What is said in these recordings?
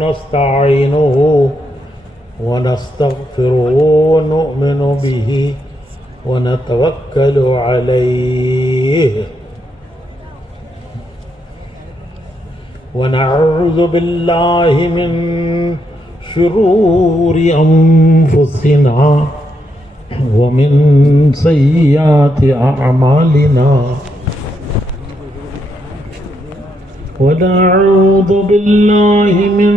نستعينه ونستغفره ونؤمن به ونتوكل عليه ونعوذ بالله من شرور أنفسنا ومن سيئات أعمالنا ونعوذ بالله من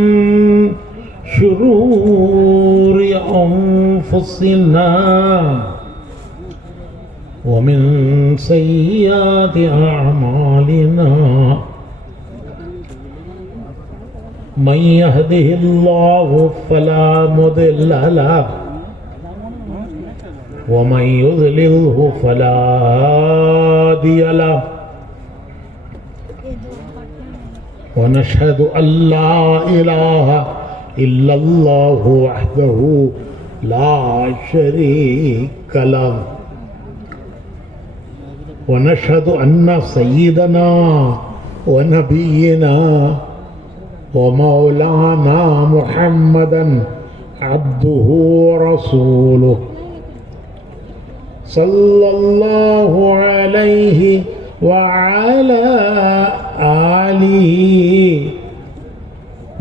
شرور أنفسنا ومن سيئات أعمالنا من يهده الله فلا مضل له ومن يضلله فلا هادي له ونشهد أن لا إله إلا الله وحده لا شريك له ونشهد أن سيدنا ونبينا ومولانا محمدا عبده ورسوله صلى الله عليه وعلى آله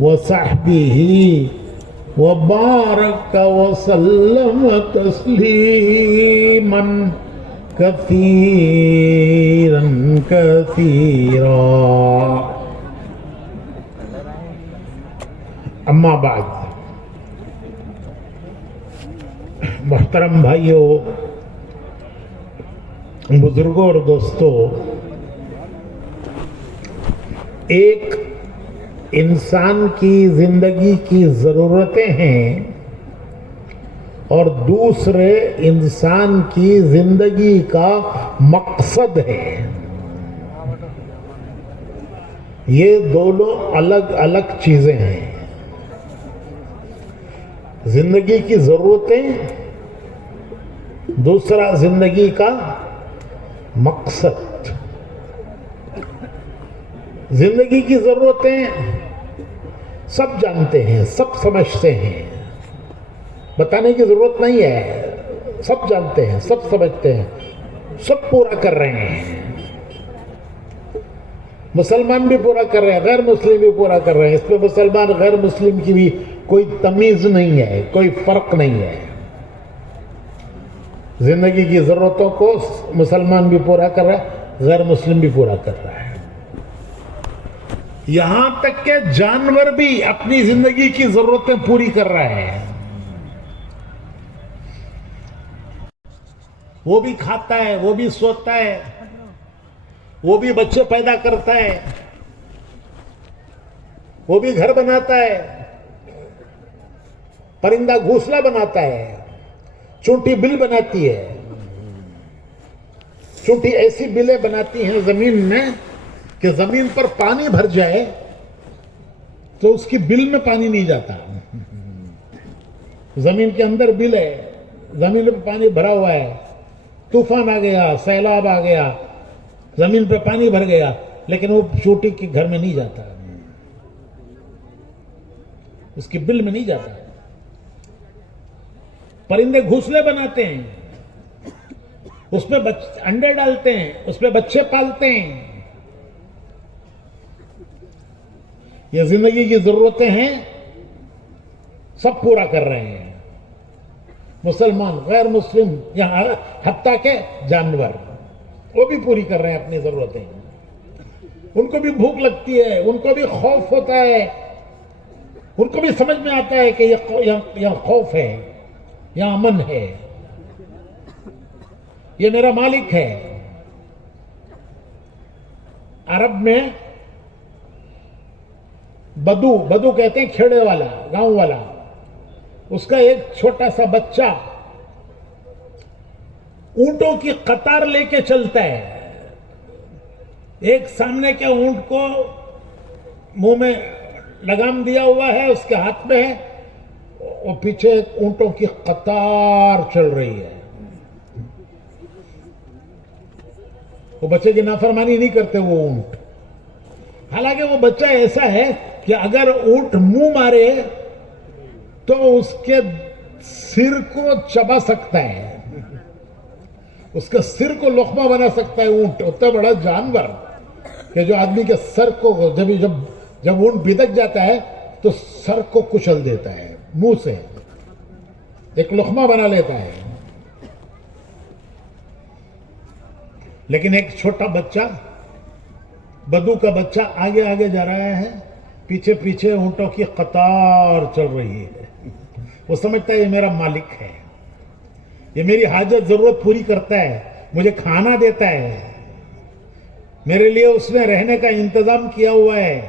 وصحبه وبارك وسلم تسليما كثيرا كثيرا اما بعد محترم بھائیوں، بزرگوں اور دوستوں، ایک انسان کی زندگی کی ضرورتیں ہیں اور دوسرے انسان کی زندگی کا مقصد ہے۔ یہ دونوں الگ الگ چیزیں ہیں۔ زندگی کی ضرورتیں، دوسرا زندگی کا مقصد۔ زندگی کی ضرورتیں سب جانتے ہیں، سب سمجھتے ہیں، بتانے کی ضرورت نہیں ہے، سب جانتے ہیں، سب سمجھتے ہیں، سب پورا کر رہے ہیں۔ مسلمان بھی پورا کر رہے ہیں، غیر مسلم بھی پورا کر رہے ہیں۔ اس میں مسلمان غیر مسلم کی بھی کوئی تمیز نہیں ہے، کوئی فرق نہیں ہے۔ زندگی کی ضرورتوں کو مسلمان بھی پورا کر رہا ہے، غیر مسلم بھی پورا کر رہا ہے۔ یہاں تک کہ جانور بھی اپنی زندگی کی ضرورتیں پوری کر رہے ہیں۔ وہ بھی کھاتا ہے، وہ بھی سوتا ہے، وہ بھی بچے پیدا کرتا ہے، وہ بھی گھر بناتا ہے، پرندہ گھونسلہ بناتا ہے، چونٹی بل بناتی ہے۔ چونٹی ایسی بلیں بناتی ہیں زمین میں کہ زمین پر پانی بھر جائے تو اس کی بل میں پانی نہیں جاتا۔ زمین کے اندر بل ہے، زمین پہ پانی بھرا ہوا ہے، طوفان آ گیا، سیلاب آ گیا، زمین پہ پانی بھر گیا، لیکن وہ چونٹی کے گھر میں نہیں جاتا، اس کی بل میں نہیں جاتا۔ پرندے گھونسلے بناتے ہیں، اس پہ انڈے ڈالتے ہیں، اس پہ بچے پالتے ہیں۔ یہ زندگی کی ضرورتیں ہیں، سب پورا کر رہے ہیں، مسلمان، غیر مسلم، یہاں حتیٰ کہ جانور، وہ بھی پوری کر رہے ہیں اپنی ضرورتیں۔ ان کو بھی بھوک لگتی ہے، ان کو بھی خوف ہوتا ہے، ان کو بھی سمجھ میں آتا ہے کہ یہ خوف ہے، یہ امن ہے، یہ میرا مالک ہے۔ عرب میں بدو کہتے ہیں کھیڑے والا، گاؤں والا، اس کا ایک چھوٹا سا بچہ اونٹوں کی قطار لے کے چلتا ہے۔ ایک سامنے کے اونٹ کو منہ میں لگام دیا ہوا ہے، اس کے ہاتھ میں ہے، اور پیچھے اونٹوں کی قطار چل رہی ہے۔ وہ بچے کی نافرمانی نہیں کرتے وہ اونٹ، حالانکہ وہ بچہ ایسا ہے کہ اگر اونٹ منہ مارے تو اس کے سر کو چبا سکتا ہے, اس کے سر کو لقمہ بنا سکتا ہے اونٹ. اتنا بڑا جانور کہ جو آدمی کے سر کو جب اونٹ بھدک جاتا ہے تو سر کو کچل دیتا ہے, منہ سے ایک لقمہ بنا لیتا ہے. لیکن ایک چھوٹا بچہ, بدو کا بچہ آگے آگے جا رہا ہے, پیچھے پیچھے اونٹوں کی قطار چل رہی ہے. وہ سمجھتا ہے یہ میرا مالک ہے, یہ میری حاجت ضرورت پوری کرتا ہے, مجھے کھانا دیتا ہے, میرے لیے اس نے رہنے کا انتظام کیا ہوا ہے.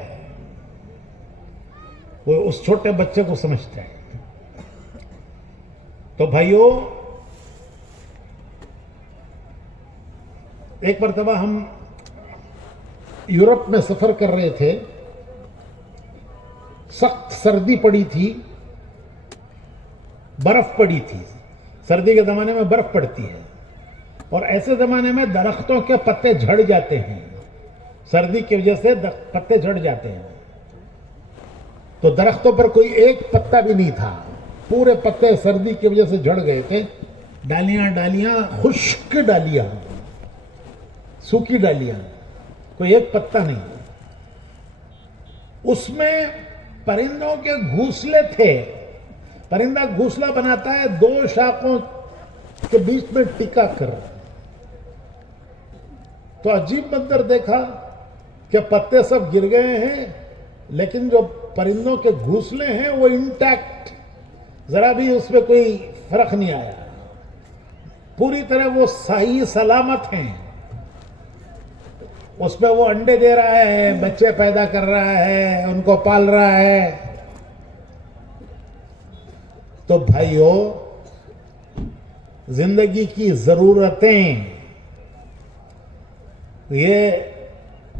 وہ اس چھوٹے بچے کو سمجھتا ہے. تو بھائیوں, ایک مرتبہ ہم یورپ میں سفر کر رہے تھے, سخت سردی پڑی تھی, برف پڑی تھی. سردی کے زمانے میں برف پڑتی ہے, اور ایسے زمانے میں درختوں کے پتے جھڑ جاتے ہیں, سردی کی وجہ سے پتے جھڑ جاتے ہیں. تو درختوں پر کوئی ایک پتا بھی نہیں تھا, پورے پتے سردی کی وجہ سے جھڑ گئے تھے. ڈالیاں ڈالیاں, خشک ڈالیاں, سوکھی ڈالیاں, کوئی ایک پتا نہیں. اس میں پرندوں کے گھونسلے تھے. پرندہ گھونسلہ بناتا ہے دو شاخوں کے بیچ میں ٹکا کر. تو عجیب منظر دیکھا کہ پتے سب گر گئے ہیں, لیکن جو پرندوں کے گھونسلے ہیں وہ انٹیکٹ, ذرا بھی اس میں کوئی فرق نہیں آیا, پوری طرح وہ صحیح سلامت ہیں. اس میں وہ انڈے دے رہا ہے, بچے پیدا کر رہا ہے, ان کو پال رہا ہے. تو بھائیوں, زندگی کی ضرورتیں یہ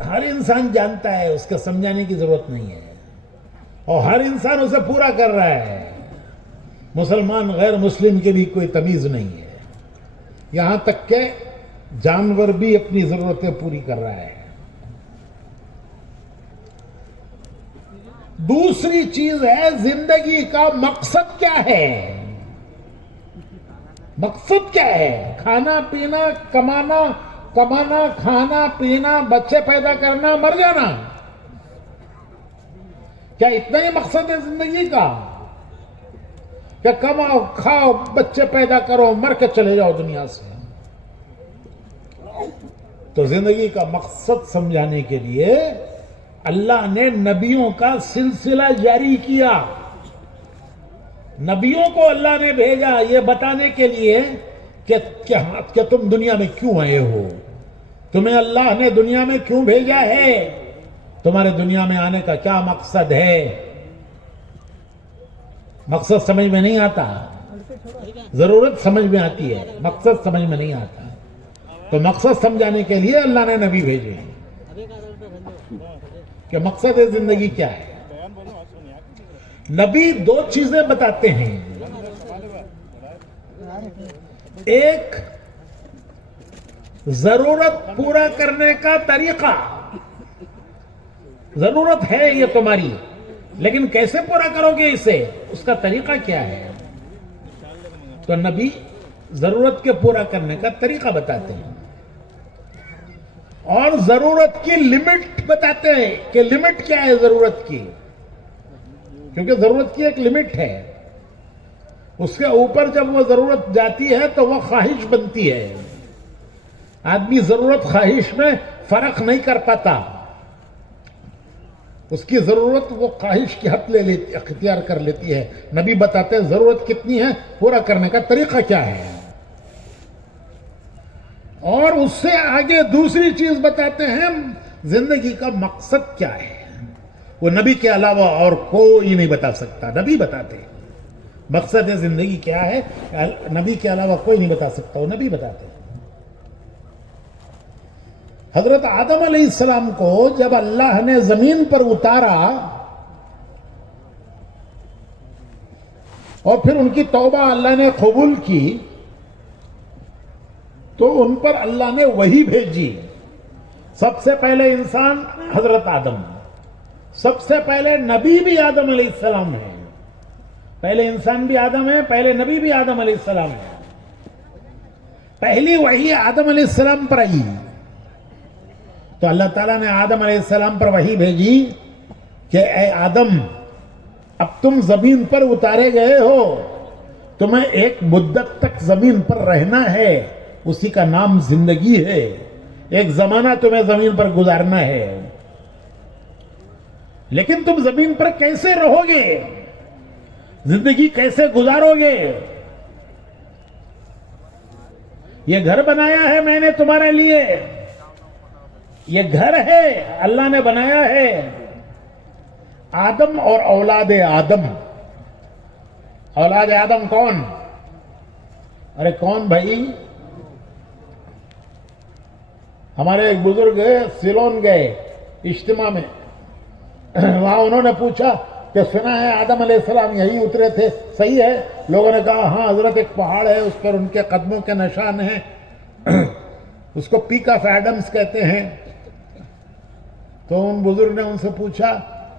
ہر انسان جانتا ہے, اس کا سمجھانے کی ضرورت نہیں ہے, اور ہر انسان اسے پورا کر رہا ہے. مسلمان غیر مسلم کی بھی کوئی تمیز نہیں ہے, یہاں تک کہ جانور بھی اپنی ضرورتیں پوری کر رہا ہے. دوسری چیز ہے زندگی کا مقصد کیا ہے. مقصد کیا ہے؟ کھانا پینا, کمانا کھانا پینا, بچے پیدا کرنا, مر جانا, کیا اتنا ہی مقصد ہے زندگی کا؟ کہ کماؤ, کھاؤ, بچے پیدا کرو, مر کے چلے جاؤ دنیا سے؟ تو زندگی کا مقصد سمجھانے کے لیے اللہ نے نبیوں کا سلسلہ جاری کیا. نبیوں کو اللہ نے بھیجا یہ بتانے کے لیے کہ تم دنیا میں کیوں آئے ہو, تمہیں اللہ نے دنیا میں کیوں بھیجا ہے, تمہارے دنیا میں آنے کا کیا مقصد ہے. مقصد سمجھ میں نہیں آتا, ضرورت سمجھ میں آتی ہے, مقصد سمجھ میں نہیں آتا. تو مقصد سمجھانے کے لیے اللہ نے نبی بھیجے ہیں کہ مقصد زندگی کیا ہے. نبی دو چیزیں بتاتے ہیں, ایک ضرورت پورا کرنے کا طریقہ, ضرورت ہے یہ تمہاری, لیکن کیسے پورا کرو گے اسے, اس کا طریقہ کیا ہے. تو نبی ضرورت کے پورا کرنے کا طریقہ بتاتے ہیں, اور ضرورت کی لمٹ بتاتے ہیں کہ لمٹ کیا ہے ضرورت کی, کیونکہ ضرورت کی ایک لمٹ ہے, اس کے اوپر جب وہ ضرورت جاتی ہے تو وہ خواہش بنتی ہے. آدمی ضرورت خواہش میں فرق نہیں کر پاتا, اس کی ضرورت وہ خواہش کی حد اختیار کر لیتی ہے. نبی بتاتے ہیں ضرورت کتنی ہے, پورا کرنے کا طریقہ کیا ہے, اور اس سے آگے دوسری چیز بتاتے ہیں زندگی کا مقصد کیا ہے. وہ نبی کے علاوہ اور کوئی نہیں بتا سکتا, نبی بتاتے ہیں مقصد زندگی کیا ہے, نبی کے علاوہ کوئی نہیں بتا سکتا, وہ نبی بتاتے ہیں. حضرت آدم علیہ السلام کو جب اللہ نے زمین پر اتارا اور پھر ان کی توبہ اللہ نے قبول کی, تو ان پر اللہ نے وحی بھیجی. سب سے پہلے انسان حضرت آدم, سب سے پہلے نبی بھی آدم علیہ السلام ہے. پہلے انسان بھی آدم ہے, پہلے نبی بھی آدم علیہ السلام ہے. پہلی وحی آدم علیہ السلام پر آئی تو اللہ تعالیٰ نے آدم علیہ السلام پر وحی بھیجی کہ اے آدم, اب تم زمین پر اتارے گئے ہو, تمہیں ایک مدت تک زمین پر رہنا ہے, اسی کا نام زندگی ہے. ایک زمانہ تمہیں زمین پر گزارنا ہے, لیکن تم زمین پر کیسے رہو گے, زندگی کیسے گزارو گے؟ یہ گھر بنایا ہے میں نے تمہارے لیے, یہ گھر ہے اللہ نے بنایا ہے. آدم اور اولاد آدم. اولاد آدم کون؟ ارے کون بھائی؟ ہمارے ایک بزرگ سیلون گئے اجتماع میں, وہاں انہوں نے پوچھا کہ سنا ہے آدم علیہ السلام یہی اترے تھے, صحیح ہے؟ لوگوں نے کہا ہاں حضرت, ایک پہاڑ ہے اس پر ان کے قدموں کے نشان ہیں, اس کو پیک آف ایڈمز کہتے ہیں. تو ان بزرگ نے ان سے پوچھا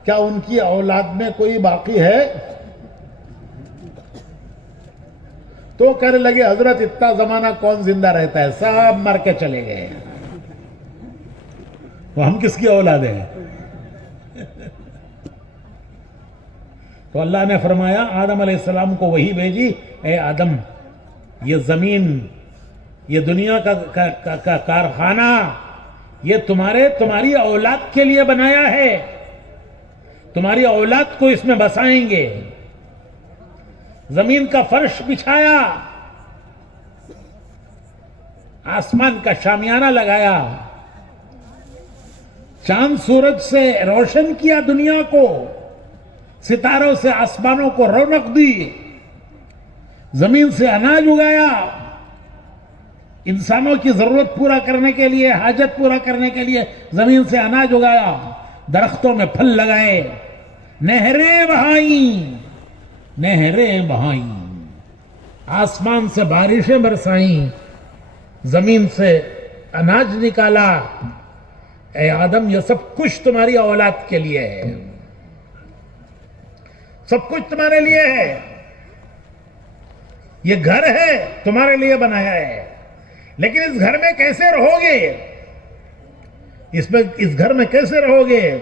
کیا ان کی اولاد میں کوئی باقی ہے؟ تو کہنے لگے حضرت اتنا زمانہ کون زندہ رہتا ہے, سب مر کے چلے گئے, تو ہم کس کی اولاد ہیں؟ تو اللہ نے فرمایا آدم علیہ السلام کو وہی بھیجی, اے آدم یہ زمین, یہ دنیا کا کارخانہ, یہ تمہاری اولاد کے لیے بنایا ہے, تمہاری اولاد کو اس میں بسائیں گے. زمین کا فرش بچھایا, آسمان کا شامیانہ لگایا, چاند سورج سے روشن کیا دنیا کو, ستاروں سے آسمانوں کو رونق دی, زمین سے اناج اگایا, انسانوں کی ضرورت پورا کرنے کے لیے, حاجت پورا کرنے کے لیے زمین سے اناج اگایا, درختوں میں پھل لگائے, نہریں بہائیں, آسمان سے بارشیں برسائیں, زمین سے اناج نکالا. اے آدم یہ سب کچھ تمہاری اولاد کے لیے ہے, سب کچھ تمہارے لیے ہے. یہ گھر ہے تمہارے لیے بنایا ہے, لیکن اس گھر میں کیسے رہو گے؟ اس گھر میں کیسے رہو گے؟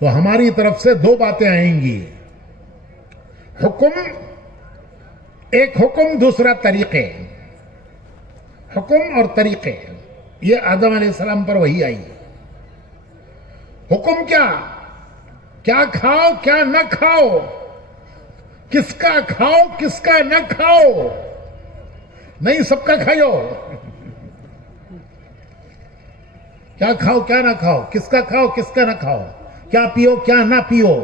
تو ہماری طرف سے دو باتیں آئیں گی, ایک حکم, دوسرا طریقے. حکم اور طریقے, یہ آدم علیہ السلام پر وہی آئی. حکم کیا کھاؤ کیا نہ کھاؤ, کس کا کھاؤ کس کا نہ کھاؤ, نہیں سب کا کھائیو. کیا کھاؤ کیا نہ کھاؤ, کس کا کھاؤ کس کا نہ کھاؤ, کیا پیو کیا نہ پیو,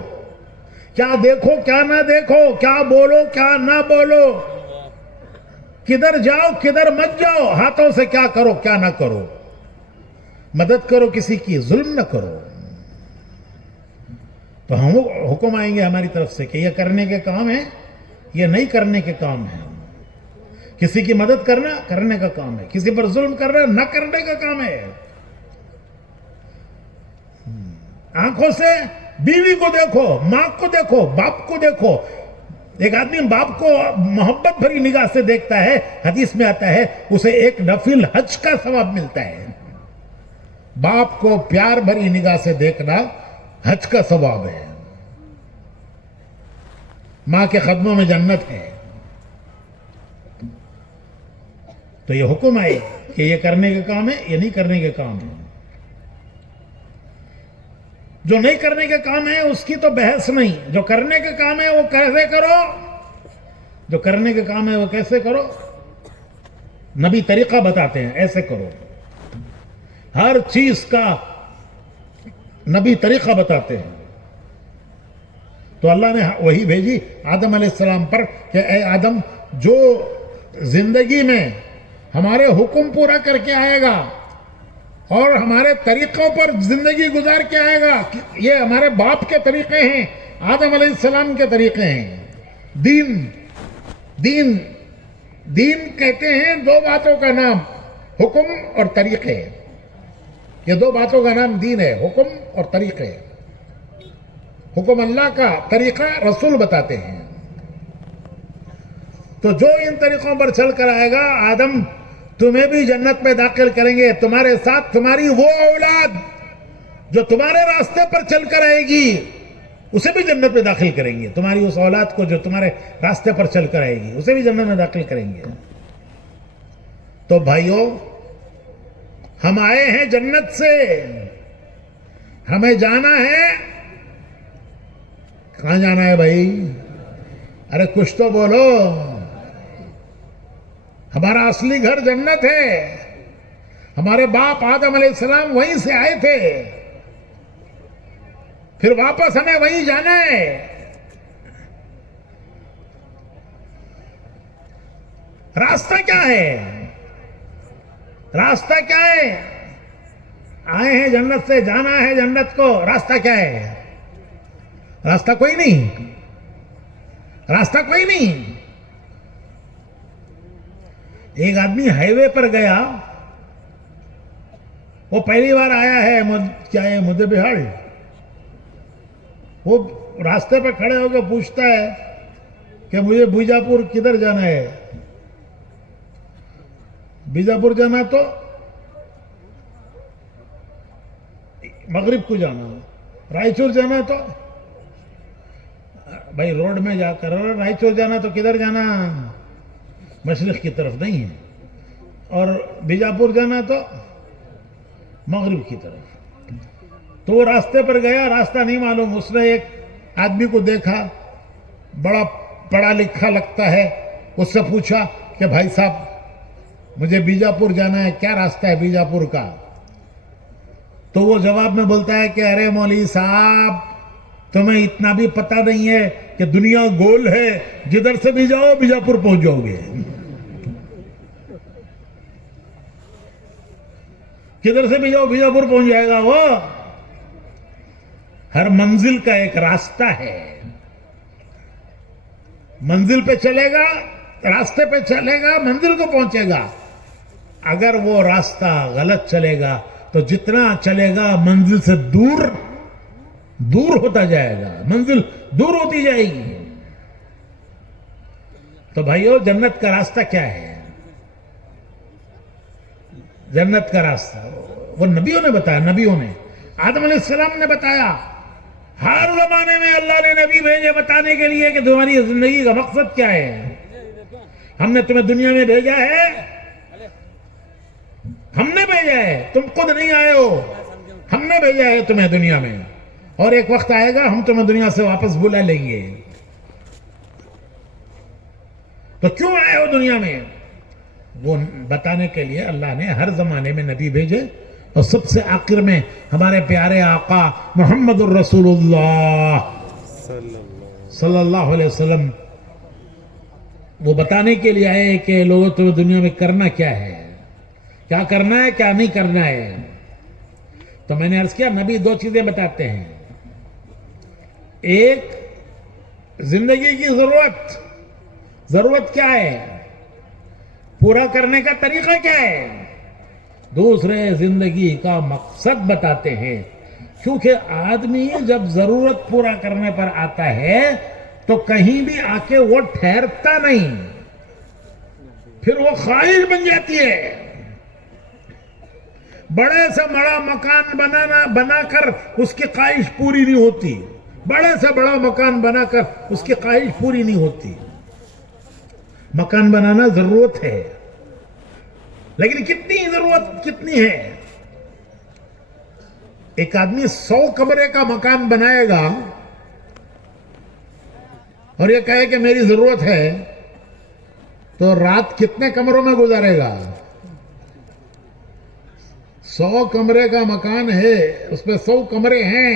کیا دیکھو کیا نہ دیکھو, کیا بولو کیا نہ بولو, کدھر جاؤ کدھر مت جاؤ, ہاتھوں سے کیا کرو کیا نہ کرو, مدد کرو کسی کی, ظلم نہ کرو. تو ہم حکم آئیں گے ہماری طرف سے کہ یہ کرنے کے کام ہے, یہ نہیں کرنے کے کام ہے. کسی کی مدد کرنا کرنے کا کام ہے, کسی پر ظلم کرنا نہ کرنے کا کام ہے. آنکھوں سے بیوی کو دیکھو, ماں کو دیکھو, باپ کو دیکھو. ایک آدمی باپ کو محبت بھری نگاہ سے دیکھتا ہے, حدیث میں آتا ہے اسے ایک نفل حج کا ثواب ملتا ہے. باپ کو پیار بھری نگاہ سے دیکھنا حج کا ثواب ہے. ماں کے قدموں میں جنت ہے. تو یہ حکم ہے کہ یہ کرنے کا کام ہے, یہ نہیں کرنے کا کام ہے. جو نہیں کرنے کا کام ہے اس کی تو بحث نہیں, جو کرنے کا کام ہے وہ کیسے کرو, جو کرنے کا کام ہے وہ کیسے کرو. نبی طریقہ بتاتے ہیں ایسے کرو, ہر چیز کا نبی طریقہ بتاتے ہیں. تو اللہ نے وہی بھیجی آدم علیہ السلام پر کہ اے آدم, جو زندگی میں ہمارے حکم پورا کر کے آئے گا اور ہمارے طریقوں پر زندگی گزار کے آئے گا, یہ ہمارے باپ کے طریقے ہیں, آدم علیہ السلام کے طریقے ہیں. دین کہتے ہیں دو باتوں کا نام, حکم اور طریقے. یہ دو باتوں کا نام دین ہے, حکم اور طریقے. حکم اللہ کا، طریقہ رسول بتاتے ہیں. تو جو ان طریقوں پر چل کر آئے گا، آدم تمہیں بھی جنت میں داخل کریں گے، تمہارے ساتھ تمہاری وہ اولاد جو تمہارے راستے پر چل کر آئے گی اسے بھی جنت میں داخل کریں گے. تمہاری اس اولاد کو جو تمہارے راستے پر چل کر آئے گی اسے بھی جنت میں داخل کریں گے. تو بھائیوں، ہم آئے ہیں جنت سے، ہمیں جانا ہے. کہاں جانا ہے بھائی؟ ارے کچھ تو بولو. ہمارا اصلی گھر جنت ہے. ہمارے باپ آدم علیہ السلام وہیں سے آئے تھے، پھر واپس ہمیں وہیں جانا ہے. راستہ کیا ہے؟ راستہ کیا ہے؟ آئے ہیں جنت سے، جانا ہے جنت کو. راستہ کیا ہے؟ راستہ کوئی نہیں. راستہ کوئی نہیں. ایک آدمی ہائی وے پر گیا، وہ پہلی بار آیا ہے، کیا ہے مدھیہ بہار. وہ راستے پہ کھڑے ہو کے پوچھتا ہے کہ مجھے بیجاپور کدھر جانا ہے؟ بیجاپور جانا تو مغرب کو جانا، رائچور جانا تو بھائی روڈ میں جا کر، رائچور جانا تو کدھر جانا؟ مشرق کی طرف نہیں ہے. اور بیجاپور جانا تو مغرب کی طرف. تو وہ راستے پر گیا، راستہ نہیں معلوم. اس نے ایک آدمی کو دیکھا، بڑا پڑھا لکھا لگتا ہے. اس سے پوچھا کہ بھائی صاحب مجھے بیجاپور جانا ہے، کیا راستہ ہے بیجاپور کا؟ تو وہ جواب میں بولتا ہے کہ ارے مولوی صاحب، تمہیں اتنا بھی پتہ نہیں ہے کہ دنیا گول ہے، جدھر سے بھی جاؤ بیجاپور پہنچ جاؤ گے. کدھر سے بھی جاؤ بیجاپور پہنچ جائے گا. وہ ہر منزل کا ایک راستہ ہے. منزل پہ چلے گا، راستے پہ چلے گا، منزل کو پہنچے گا. اگر وہ راستہ غلط چلے گا تو جتنا چلے گا منزل سے دور ہوتا جائے گا، منزل دور ہوتی جائے گی. تو بھائیو، جنت کا راستہ کیا ہے؟ جنت کا راستہ وہ نبیوں نے بتایا. نبیوں نے، آدم علیہ السلام نے بتایا. ہر زمانے میں اللہ نے نبی بھیجے بتانے کے لیے کہ تمہاری زندگی کا مقصد کیا ہے. ہم نے تمہیں دنیا میں بھیجا ہے، ہم نے بھیجا ہے، تم خود نہیں آئے ہو. ہم نے بھیجا ہے تمہیں دنیا میں، اور ایک وقت آئے گا ہم تمہیں دنیا سے واپس بلا لیں گے. تو کیوں آئے ہو دنیا میں؟ وہ بتانے کے لیے اللہ نے ہر زمانے میں نبی بھیجے. اور سب سے آخر میں ہمارے پیارے آقا محمد الرسول اللہ صلی اللہ علیہ وسلم وہ بتانے کے لیے آئے کہ لوگوں تمہیں دنیا میں کرنا کیا ہے، کیا کرنا ہے، کیا نہیں کرنا ہے. تو میں نے عرض کیا، نبی دو چیزیں بتاتے ہیں. ایک، زندگی کی ضرورت کیا ہے، پورا کرنے کا طریقہ کیا ہے. دوسرے، زندگی کا مقصد بتاتے ہیں. کیونکہ آدمی جب ضرورت پورا کرنے پر آتا ہے تو کہیں بھی آ کے وہ ٹھہرتا نہیں، پھر وہ خواہش بن جاتی ہے. بڑے سے بڑا مکان بنا کر اس کی خواہش پوری نہیں ہوتی. بڑے سے بڑا مکان بنا کر اس کی خواہش پوری نہیں ہوتی. مکان بنانا ضرورت ہے، لیکن کتنی ہے؟ ایک آدمی 100 کمرے کا مکان بنائے گا اور یہ کہے کہ میری ضرورت ہے، تو رات کتنے کمروں میں گزارے گا؟ 100 کمرے کا مکان ہے، اس پہ 100 کمرے ہیں،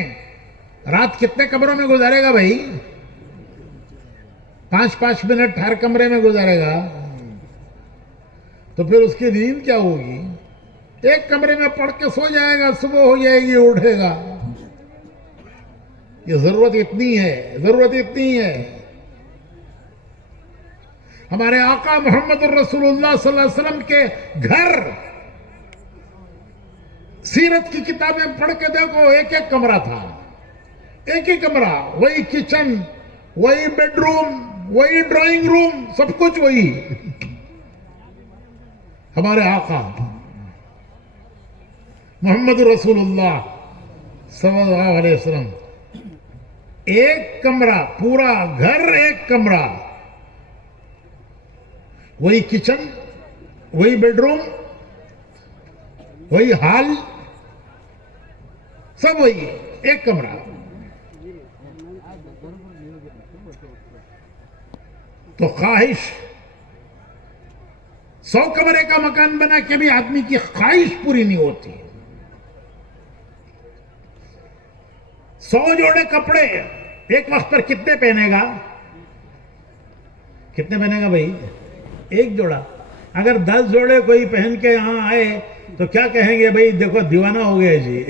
رات کتنے کمروں میں گزارے گا بھائی؟ 5 منٹ ہر کمرے میں گزارے گا. تو پھر اس کی نیند کیا ہوگی؟ ایک کمرے میں پڑھ کے سو جائے گا، صبح ہو جائے گی اٹھے گا. یہ ضرورت اتنی ہے. ہمارے آقا محمد الرسول اللہ صلی اللہ علیہ وسلم کے گھر، سیرت کی کتابیں پڑھ کے دیکھو، ایک کمرہ تھا. ایک ہی کمرہ، وہی کچن، وہی بیڈ روم، وہی ڈرائنگ روم، سب کچھ وہی. ہمارے آقا محمد رسول اللہ صلی اللہ علیہ وسلم ایک کمرہ، پورا گھر ایک کمرہ، وہی کچن، وہی بیڈ روم، وہی ہال، سب وہی ایک کمرہ. تو خواہش 100 کمرے کا مکان بنا کے بھی آدمی کی خواہش پوری نہیں ہوتی. 100 جوڑے کپڑے ایک وقت پر کتنے پہنے گا؟ کتنے پہنے گا بھائی؟ ایک جوڑا. اگر 10 جوڑے کوئی پہن کے یہاں آئے تو کیا کہیں گے؟ بھائی دیکھو دیوانہ ہو گیا جی.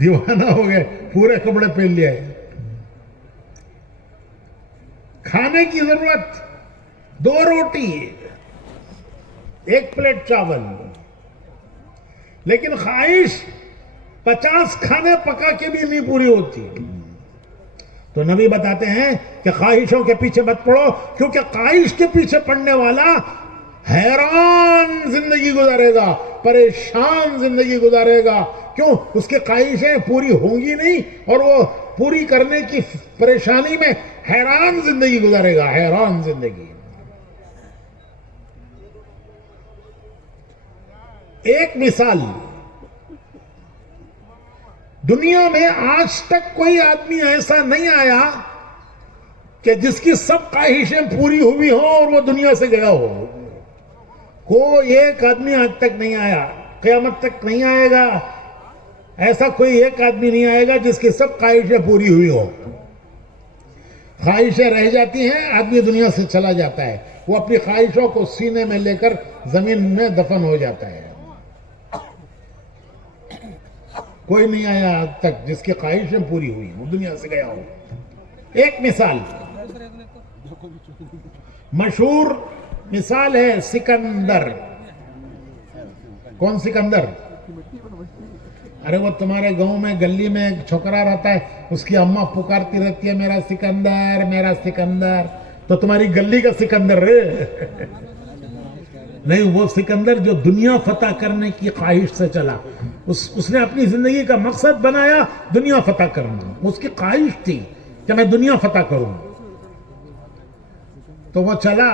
دیوانہ ہو گئے، پورے کپڑے پہن لیا ہے. کھانے کی ضرورت 2 روٹی، 1 پلیٹ چاول، لیکن خواہش 50 کھانے پکا کے بھی نہیں پوری ہوتی. تو نبی بتاتے ہیں کہ خواہشوں کے پیچھے مت پڑو، کیونکہ خواہش کے پیچھے پڑنے والا حیران زندگی گزارے گا، پریشان زندگی گزارے گا. کیوں؟ اس کی خواہشیں پوری ہوں گی نہیں، اور وہ پوری کرنے کی پریشانی میں حیران زندگی گزارے گا، حیران زندگی. ایک مثال، دنیا میں آج تک کوئی آدمی ایسا نہیں آیا کہ جس کی سب خواہشیں پوری ہوئی ہوں اور وہ دنیا سے گیا ہو. کوئی ایک آدمی آج تک نہیں آیا، قیامت تک نہیں آئے گا. ایسا کوئی ایک آدمی نہیں آئے گا جس کی سب خواہشیں پوری ہوئی ہوں. خواہشیں رہ جاتی ہیں، آدمی دنیا سے چلا جاتا ہے، وہ اپنی خواہشوں کو سینے میں لے کر زمین میں دفن ہو جاتا ہے. کوئی نہیں آیا آج تک جس کی خواہشیں پوری ہوئی وہ دنیا سے گیا ہو. ایک مثال، مشہور مثال ہے سکندر. کون سکندر؟ ارے وہ تمہارے گاؤں میں گلی میں ایک چھوکرا رہتا ہے، اس کی اماں پکارتی رہتی ہے میرا سکندر میرا سکندر. تو تمہاری گلی کا سکندر نہیں، وہ سکندر جو دنیا فتح کرنے کی خواہش سے چلا. اس نے اپنی زندگی کا مقصد بنایا دنیا فتح کرنا. اس کی خواہش تھی کہ میں دنیا فتح کروں. تو وہ چلا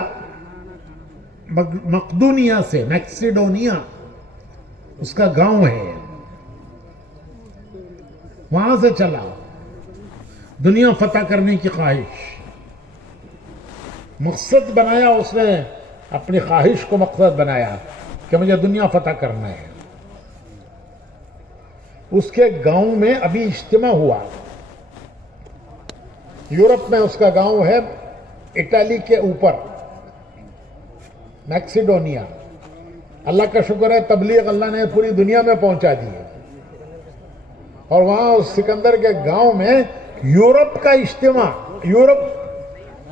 مقدونیہ سے، میکسیڈونیا اس کا گاؤں ہے، وہاں سے چلا دنیا فتح کرنے کی خواہش. مقصد بنایا اس نے، اپنی خواہش کو مقصد بنایا کہ مجھے دنیا فتح کرنا ہے. اس کے گاؤں میں ابھی اجتماع ہوا. یورپ میں اس کا گاؤں ہے، اٹلی کے اوپر، میکسیڈونیا. اللہ کا شکر ہے تبلیغ اللہ نے پوری دنیا میں پہنچا دی ہے. اور وہاں اس سکندر کے گاؤں میں یورپ کا اجتماع،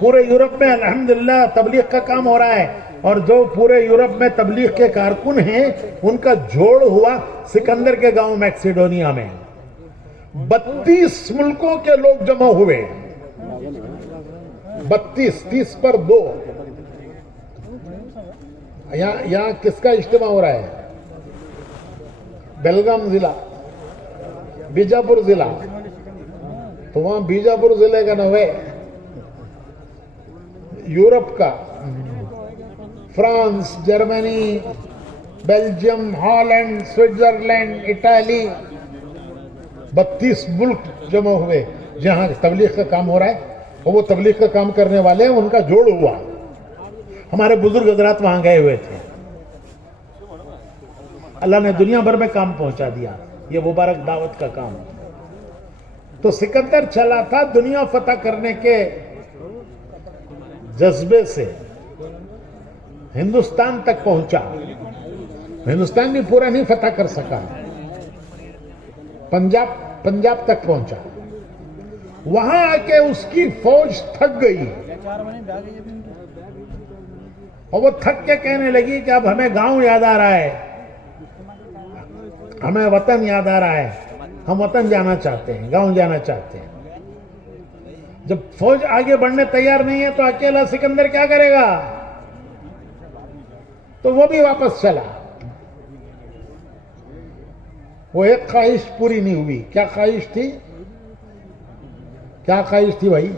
پورے یورپ میں الحمدللہ تبلیغ کا کام ہو رہا ہے. اور جو پورے یورپ میں تبلیغ کے کارکن ہیں ان کا جوڑ ہوا سکندر کے گاؤں میکسیڈونیا میں. 32 ملکوں کے لوگ جمع ہوئے، 32، 30 پر 2. یہاں کس کا اجتماع ہو رہا ہے؟ بیلگام ضلع، بیجاپور ضلع. تو وہاں بیجاپور ضلع کا نام ہے، یورپ کا، France, Germany, Belgium, Holland, Switzerland, Italy, 32 ملک جمع ہوئے جہاں تبلیغ کا کام ہو رہا ہے. اور وہ تبلیغ کا کام کرنے والے ان کا جوڑ ہوا. ہمارے بزرگ حضرات وہاں گئے ہوئے تھے. اللہ نے دنیا بھر میں کام پہنچا دیا، یہ مبارک دعوت کا کام. تو سکندر چلا تھا دنیا فتح کرنے کے جذبے سے، ہندوستان تک پہنچا. ہندوستان بھی پورا نہیں فتح کر سکا، پنجاب تک پہنچا. وہاں آ کے اس کی فوج تھک گئی اور وہ تھک کے کہنے لگی کہ اب ہمیں گاؤں یاد آ رہا ہے، ہمیں وطن یاد آ رہا ہے. ہم وطن جانا چاہتے ہیں, گاؤں جانا چاہتے ہیں. جب فوج آگے بڑھنے تیار نہیں ہے تو اکیلا سکندر کیا کرے گا؟ تو وہ بھی واپس چلا. وہ ایک خواہش پوری نہیں ہوئی. کیا خواہش تھی؟ کیا خواہش تھی بھائی؟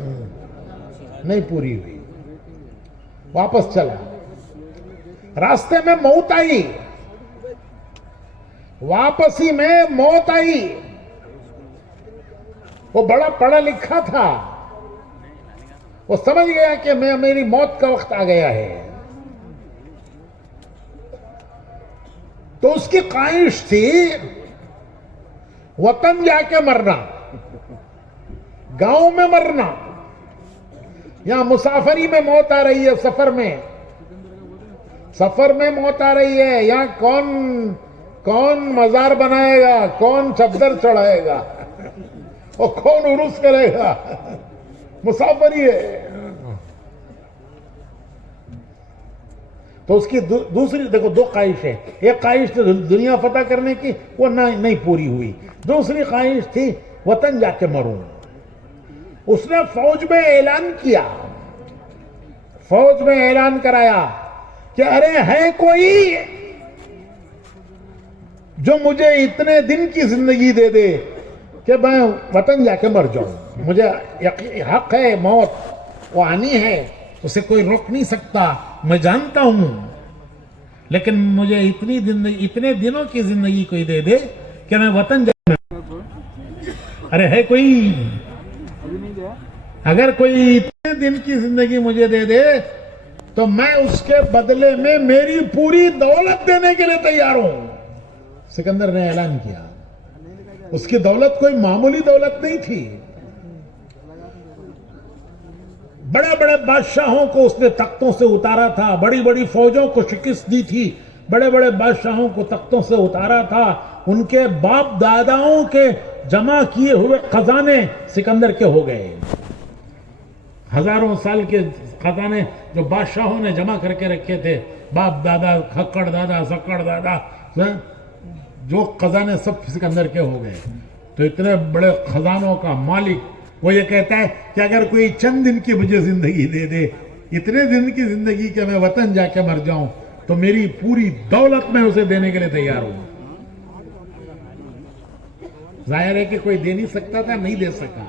نہیں پوری ہوئی, واپس چلا. راستے میں موت آئی, واپسی میں موت آئی. وہ بڑا پڑھا لکھا تھا, وہ سمجھ گیا کہ میری موت کا وقت آ گیا ہے. تو اس کی خواہش تھی وطن جا کے مرنا, گاؤں میں مرنا. یہاں مسافری میں موت آ رہی ہے, سفر میں موت آ رہی ہے. یہاں کون مزار بنائے گا, کون چادر چڑھائے گا, اور کون عرس کرے گا؟ مسافری ہے. تو اس کی دوسری دیکھو, دو خواہش ہے. ایک خواہش تھی دنیا فتح کرنے کی, وہ نہیں پوری ہوئی. دوسری خواہش تھی وطن جا کے مروں. اس نے فوج میں اعلان کیا, فوج میں اعلان کرایا کہ ارے ہے کوئی جو مجھے اتنے دن کی زندگی دے دے کہ میں وطن جا کے مر جاؤں. مجھے حق ہے, موت وہ آنی ہے, اسے کوئی روک نہیں سکتا, میں جانتا ہوں. لیکن مجھے اتنے دنوں کی زندگی کوئی دے دے کہ میں وطن جا. ارے ہے کوئی, اگر کوئی اتنے دن کی زندگی مجھے دے دے تو میں اس کے بدلے میں میری پوری دولت دینے کے لیے تیار ہوں. سکندر نے اعلان کیا. اس کی دولت کوئی معمولی دولت نہیں تھی. بڑے بڑے بادشاہوں کو اس نے تختوں سے اتارا تھا, بڑی بڑی فوجوں کو شکست دی تھی, بڑے بڑے بادشاہوں کو تختوں سے اتارا تھا. ان کے باپ داداؤں کے جمع کیے ہوئے خزانے سکندر کے ہو گئے. ہزاروں سال کے خزانے جو بادشاہوں نے جمع کر کے رکھے تھے, باپ دادا, کھکڑ دادا, سکڑ دادا, جو خزانے سب سکندر کے ہو گئے. تو اتنے بڑے خزانوں کا مالک وہ یہ کہتا ہے کہ اگر کوئی چند دن کی مجھے زندگی دے دے, اتنے دن کی زندگی کہ میں وطن جا کے مر جاؤں, تو میری پوری دولت میں اسے دینے کے لیے تیار ہوں. ظاہر ہے کہ کوئی دے نہیں سکتا تھا, نہیں دے سکا.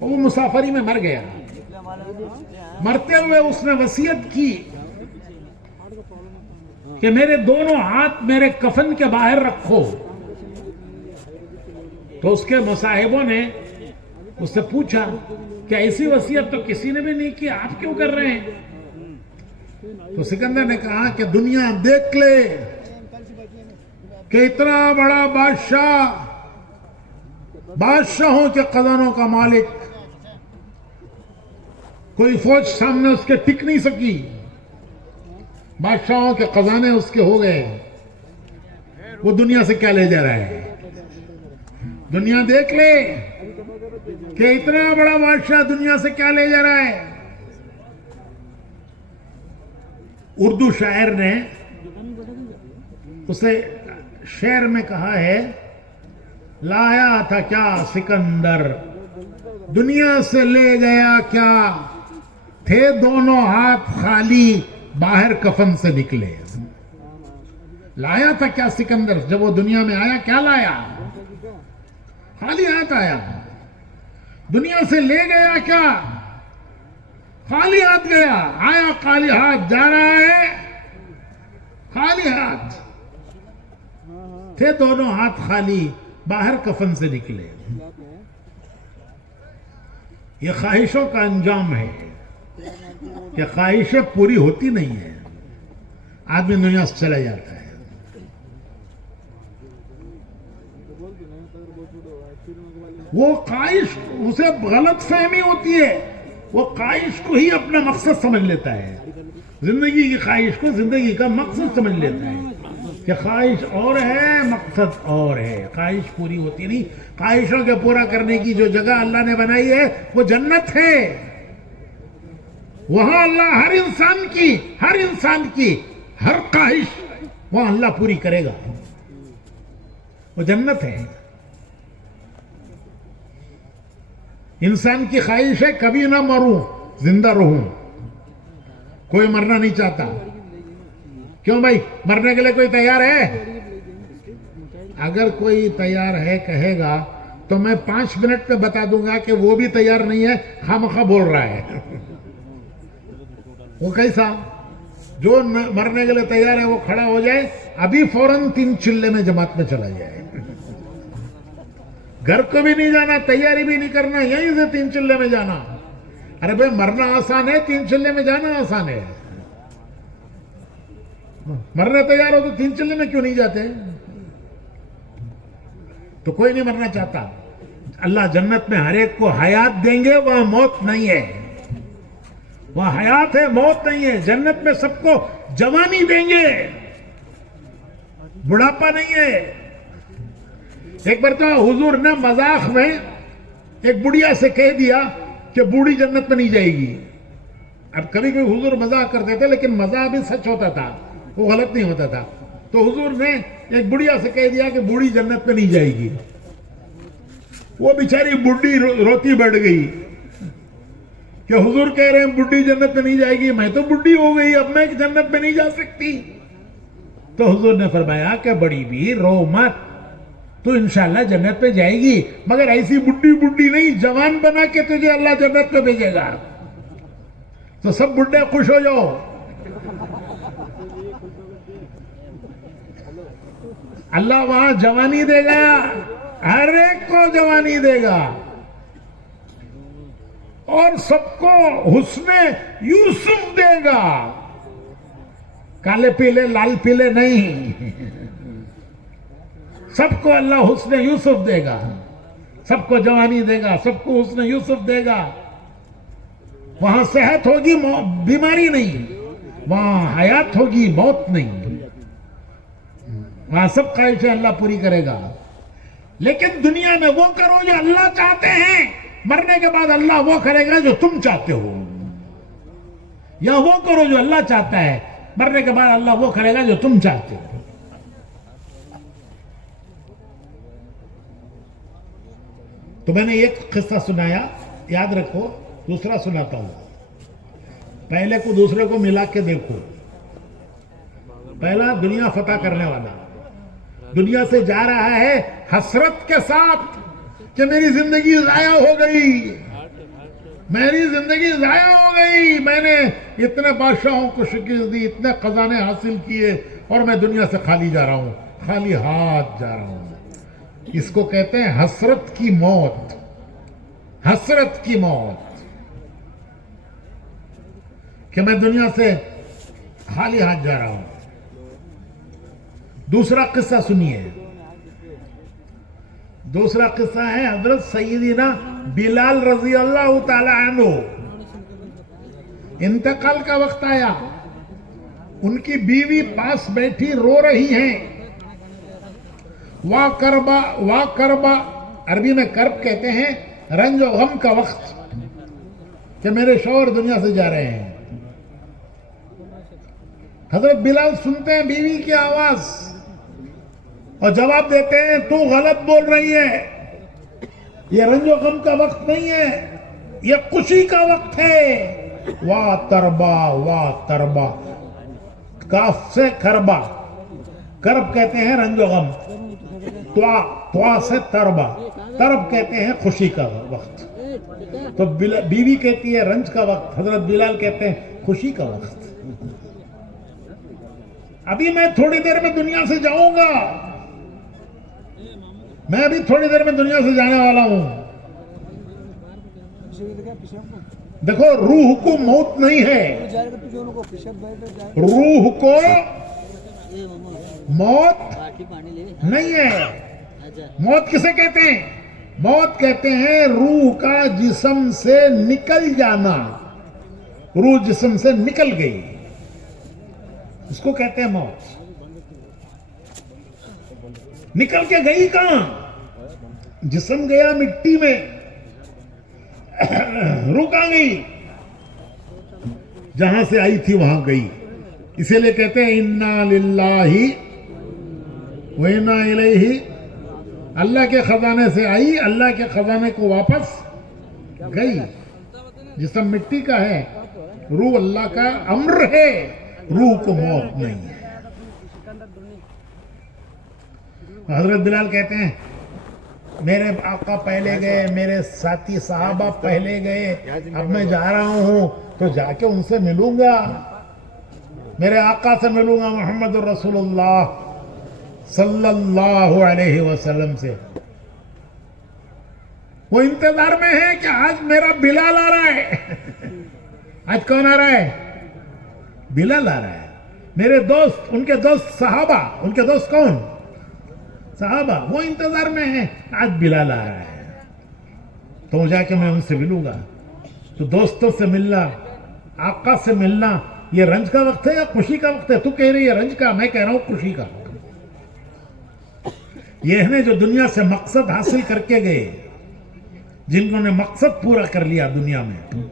وہ مسافری میں مر گیا. مرتے ہوئے اس نے وصیت کی کہ میرے دونوں ہاتھ میرے کفن کے باہر رکھو. تو اس کے مصاحبوں نے اس سے پوچھا کہ ایسی وصیت تو کسی نے بھی نہیں کی, آپ کیوں کر رہے ہیں؟ تو سکندر نے کہا کہ دنیا دیکھ لے کہ اتنا بڑا بادشاہوں کے خزانوں کا مالک, کوئی فوج سامنے اس کے ٹک نہیں سکی. بادشاہوں کے خزانے اس کے ہو گئے. وہ دنیا سے کیا لے جا رہا ہے؟ دنیا دیکھ لے کہ اتنا بڑا بادشاہ دنیا سے کیا لے جا رہا ہے. اردو شاعر نے اسے شعر میں کہا ہے, لایا تھا کیا سکندر دنیا سے لے گیا کیا, تھے دونوں ہاتھ خالی باہر کفن سے نکلے. لایا تھا کیا سکندر, جب وہ دنیا میں آیا کیا لایا؟ خالی ہاتھ آیا. دنیا سے لے گیا کیا؟ خالی ہاتھ گیا. آیا خالی ہاتھ, جا رہا ہے خالی ہاتھ. تھے دونوں ہاتھ خالی باہر کفن سے نکلے. یہ خواہشوں کا انجام ہے کہ خواہشیں پوری ہوتی نہیں ہیں, آدمی دنیا سے چلا جاتا ہے. وہ خواہش اسے غلط فہمی ہوتی ہے, وہ خواہش کو ہی اپنا مقصد سمجھ لیتا ہے. زندگی کی خواہش کو زندگی کا مقصد سمجھ لیتا ہے کہ خواہش اور ہے, مقصد اور ہے. خواہش پوری ہوتی نہیں. خواہشوں کے پورا کرنے کی جو جگہ اللہ نے بنائی ہے وہ جنت ہے. وہاں اللہ ہر انسان کی ہر خواہش وہاں اللہ پوری کرے گا. وہ جنت ہے. انسان کی خواہش ہے کبھی نہ مروں، زندہ رہوں. کوئی مرنا نہیں چاہتا. کیوں بھائی؟ مرنے کے لیے کوئی تیار ہے؟ اگر کوئی تیار ہے کہے گا تو میں 5 منٹ میں بتا دوں گا کہ وہ بھی تیار نہیں ہے، خامخواہ بول رہا ہے. وہ کیسا؟ جو مرنے کے لیے تیار ہے وہ کھڑا ہو جائے، ابھی فوراً 3 چلے میں جماعت میں چلا جائے. گھر کو بھی نہیں جانا، تیاری بھی نہیں کرنا، یہیں سے 3 چلے میں جانا. ارے بھائی مرنا آسان ہے، 3 چلے میں جانا آسان ہے. مرنے تیار ہو تو 3 چلے میں کیوں نہیں جاتے؟ تو کوئی نہیں مرنا چاہتا. اللہ جنت میں ہر ایک کو حیات دیں گے، وہ موت نہیں ہے. وہ حیات ہے، موت نہیں ہے. جنت میں سب کو جوانی دیں گے، بڑھاپا نہیں ہے. ایک بار تو حضور نے مذاق میں ایک بڑھیا سے کہہ دیا کہ بوڑھی جنت میں نہیں جائے گی. اب کبھی کبھی حضور مذاق کرتے تھے، لیکن مذاق بھی سچ ہوتا تھا، وہ غلط نہیں ہوتا تھا. تو حضور نے ایک بڑھیا سے کہہ دیا کہ بوڑھی جنت میں نہیں جائے گی. وہ بیچاری بڈھی روتی بیٹھ گئی کہ حضور کہہ رہے ہیں بڈھی جنت میں نہیں جائے گی، میں تو بڈھی ہو گئی، اب میں جنت میں نہیں جا سکتی. تو حضور نے فرمایا کہ بڑی بھی رو مت، تو انشاءاللہ جنت پہ جائے گی، مگر ایسی بڈھی نہیں، جوان بنا کے تجھے اللہ جنت پہ بھیجے گا. تو سب بڈھے خوش ہو جاؤ. اللہ وہاں جوانی دے گا، ہر ایک کو جوانی دے گا، اور سب کو حسن یوسف دے گا. کالے پیلے لال پیلے نہیں، سب کو اللہ حسن یوسف دے گا. سب کو جوانی دے گا، سب کو حسن یوسف دے گا. وہاں صحت ہوگی، بیماری نہیں. وہاں حیات ہوگی، موت نہیں. وہاں سب خواہشیں اللہ پوری کرے گا. لیکن دنیا میں وہ کرو جو اللہ چاہتے ہیں، مرنے کے بعد اللہ وہ کرے گا جو تم چاہتے ہو. یا وہ کرو جو اللہ چاہتا ہے، مرنے کے بعد اللہ وہ کرے گا جو تم چاہتے ہو. تو میں نے ایک قصہ سنایا، یاد رکھو. دوسرا سناتا ہوں. پہلے کو دوسرے کو ملا کے دیکھو. پہلا دنیا فتح کرنے والا دنیا سے جا رہا ہے حسرت کے ساتھ کہ میری زندگی ضائع ہو گئی، میری زندگی ضائع ہو گئی، میں نے اتنے بادشاہوں کو شکست دی، اتنے خزانے حاصل کیے، اور میں دنیا سے خالی جا رہا ہوں، خالی ہاتھ جا رہا ہوں. اس کو کہتے ہیں حسرت کی موت. حسرت کی موت کہ میں دنیا سے خالی ہاتھ جا رہا ہوں. دوسرا قصہ سنیے. دوسرا قصہ ہے حضرت سیدنا بلال رضی اللہ تعالی عنہ. انتقال کا وقت آیا، ان کی بیوی پاس بیٹھی رو رہی ہیں. وا کربا عربی میں کرب کہتے ہیں رنج و غم کا وقت کہ میرے شوہر دنیا سے جا رہے ہیں. حضرت بلال سنتے ہیں بیوی کی آواز اور جواب دیتے ہیں تو غلط بول رہی ہے، یہ رنج و غم کا وقت نہیں ہے، یہ خوشی کا وقت ہے. وا تربا کاف سے کربا، کرب کہتے ہیں رنج و غم، توا سے تربا، ترب کہتے ہیں خوشی کا وقت. تو بیوی کہتی ہے رنج کا وقت، حضرت بلال کہتے ہیں خوشی کا وقت. ابھی میں تھوڑی دیر میں دنیا سے جاؤں گا، میں ابھی تھوڑی دیر میں دنیا سے جانے والا ہوں. دیکھو روح کو موت نہیں ہے، روح کو موت نہیں ہے. موت کسے کہتے ہیں؟ موت کہتے ہیں روح کا جسم سے نکل جانا. روح جسم سے نکل گئی، اس کو کہتے ہیں موت. نکل کے گئی کہاں؟ جسم گیا مٹی میں، روح کہاں گئی؟ جہاں سے آئی تھی وہاں گئی. اسی لیے کہتے ہیں انا للہ و انا الیہ. اللہ کے خزانے سے آئی، اللہ کے خزانے کو واپس گئی. جسم مٹی کا ہے, روح اللہ کا امر ہے, روح کو موت نہیں ہے. حضرت بلال کہتے ہیں میرے آقا پہلے گئے, میرے ساتھی صحابہ پہلے گئے, اب میں جا رہا ہوں تو جا کے ان سے ملوں گا, میرے آقا سے ملوں گا, محمد رسول اللہ صلی اللہ علیہ وسلم سے. وہ انتظار میں ہے کہ آج میرا بلال آ رہا ہے. آج کون آ رہا ہے؟ بلال آ رہا ہے. میرے دوست, ان کے دوست صحابہ, ان کے دوست کون؟ صحابہ. وہ انتظار میں ہیں, آج بلال آ رہا ہے تو جا کے میں ان سے ملوں گا. تو دوستوں سے ملنا, آقا سے ملنا, یہ رنج کا وقت ہے یا خوشی کا وقت ہے؟ تو کہہ رہی ہے رنج کا, میں کہہ رہا ہوں خوشی کا. یہ ہے جو دنیا سے مقصد حاصل کر کے گئے, جنہوں نے مقصد پورا کر لیا دنیا میں,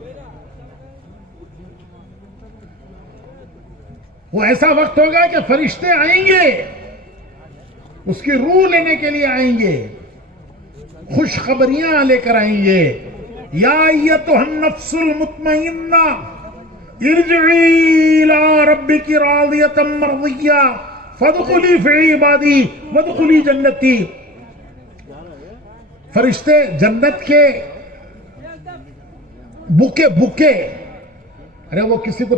وہ ایسا وقت ہوگا کہ فرشتے آئیں گے, اس کی روح لینے کے لیے آئیں گے, خوشخبریاں لے کر آئیں گے. یا ایتھا النفس المطمئنہ ارجعی الی ربک راضیۃ مرضیہ فادخلی فی عبادی وادخلی جنتی. فرشتے جنت کے بکے, ارے وہ کسی کو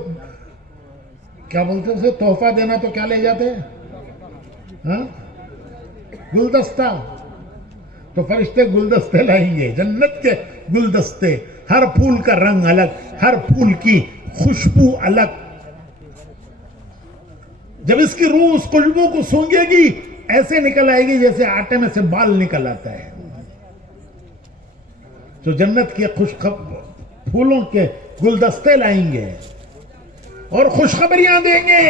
کیا بولتے ہیں, اسے تحفہ دینا تو کیا لے جاتے ہیں؟ گلدستہ. تو فرشتے گلدستے لائیں گے, جنت کے گلدستے, ہر پھول کا رنگ الگ, ہر پھول کی خوشبو الگ. جب اس کی روح اس خوشبو کو سونگے گی, ایسے نکل آئے گی جیسے آٹے میں سے بال نکل آتا ہے. تو جنت کے پھولوں کے گلدستے لائیں گے اور خوشخبریاں دیں گے.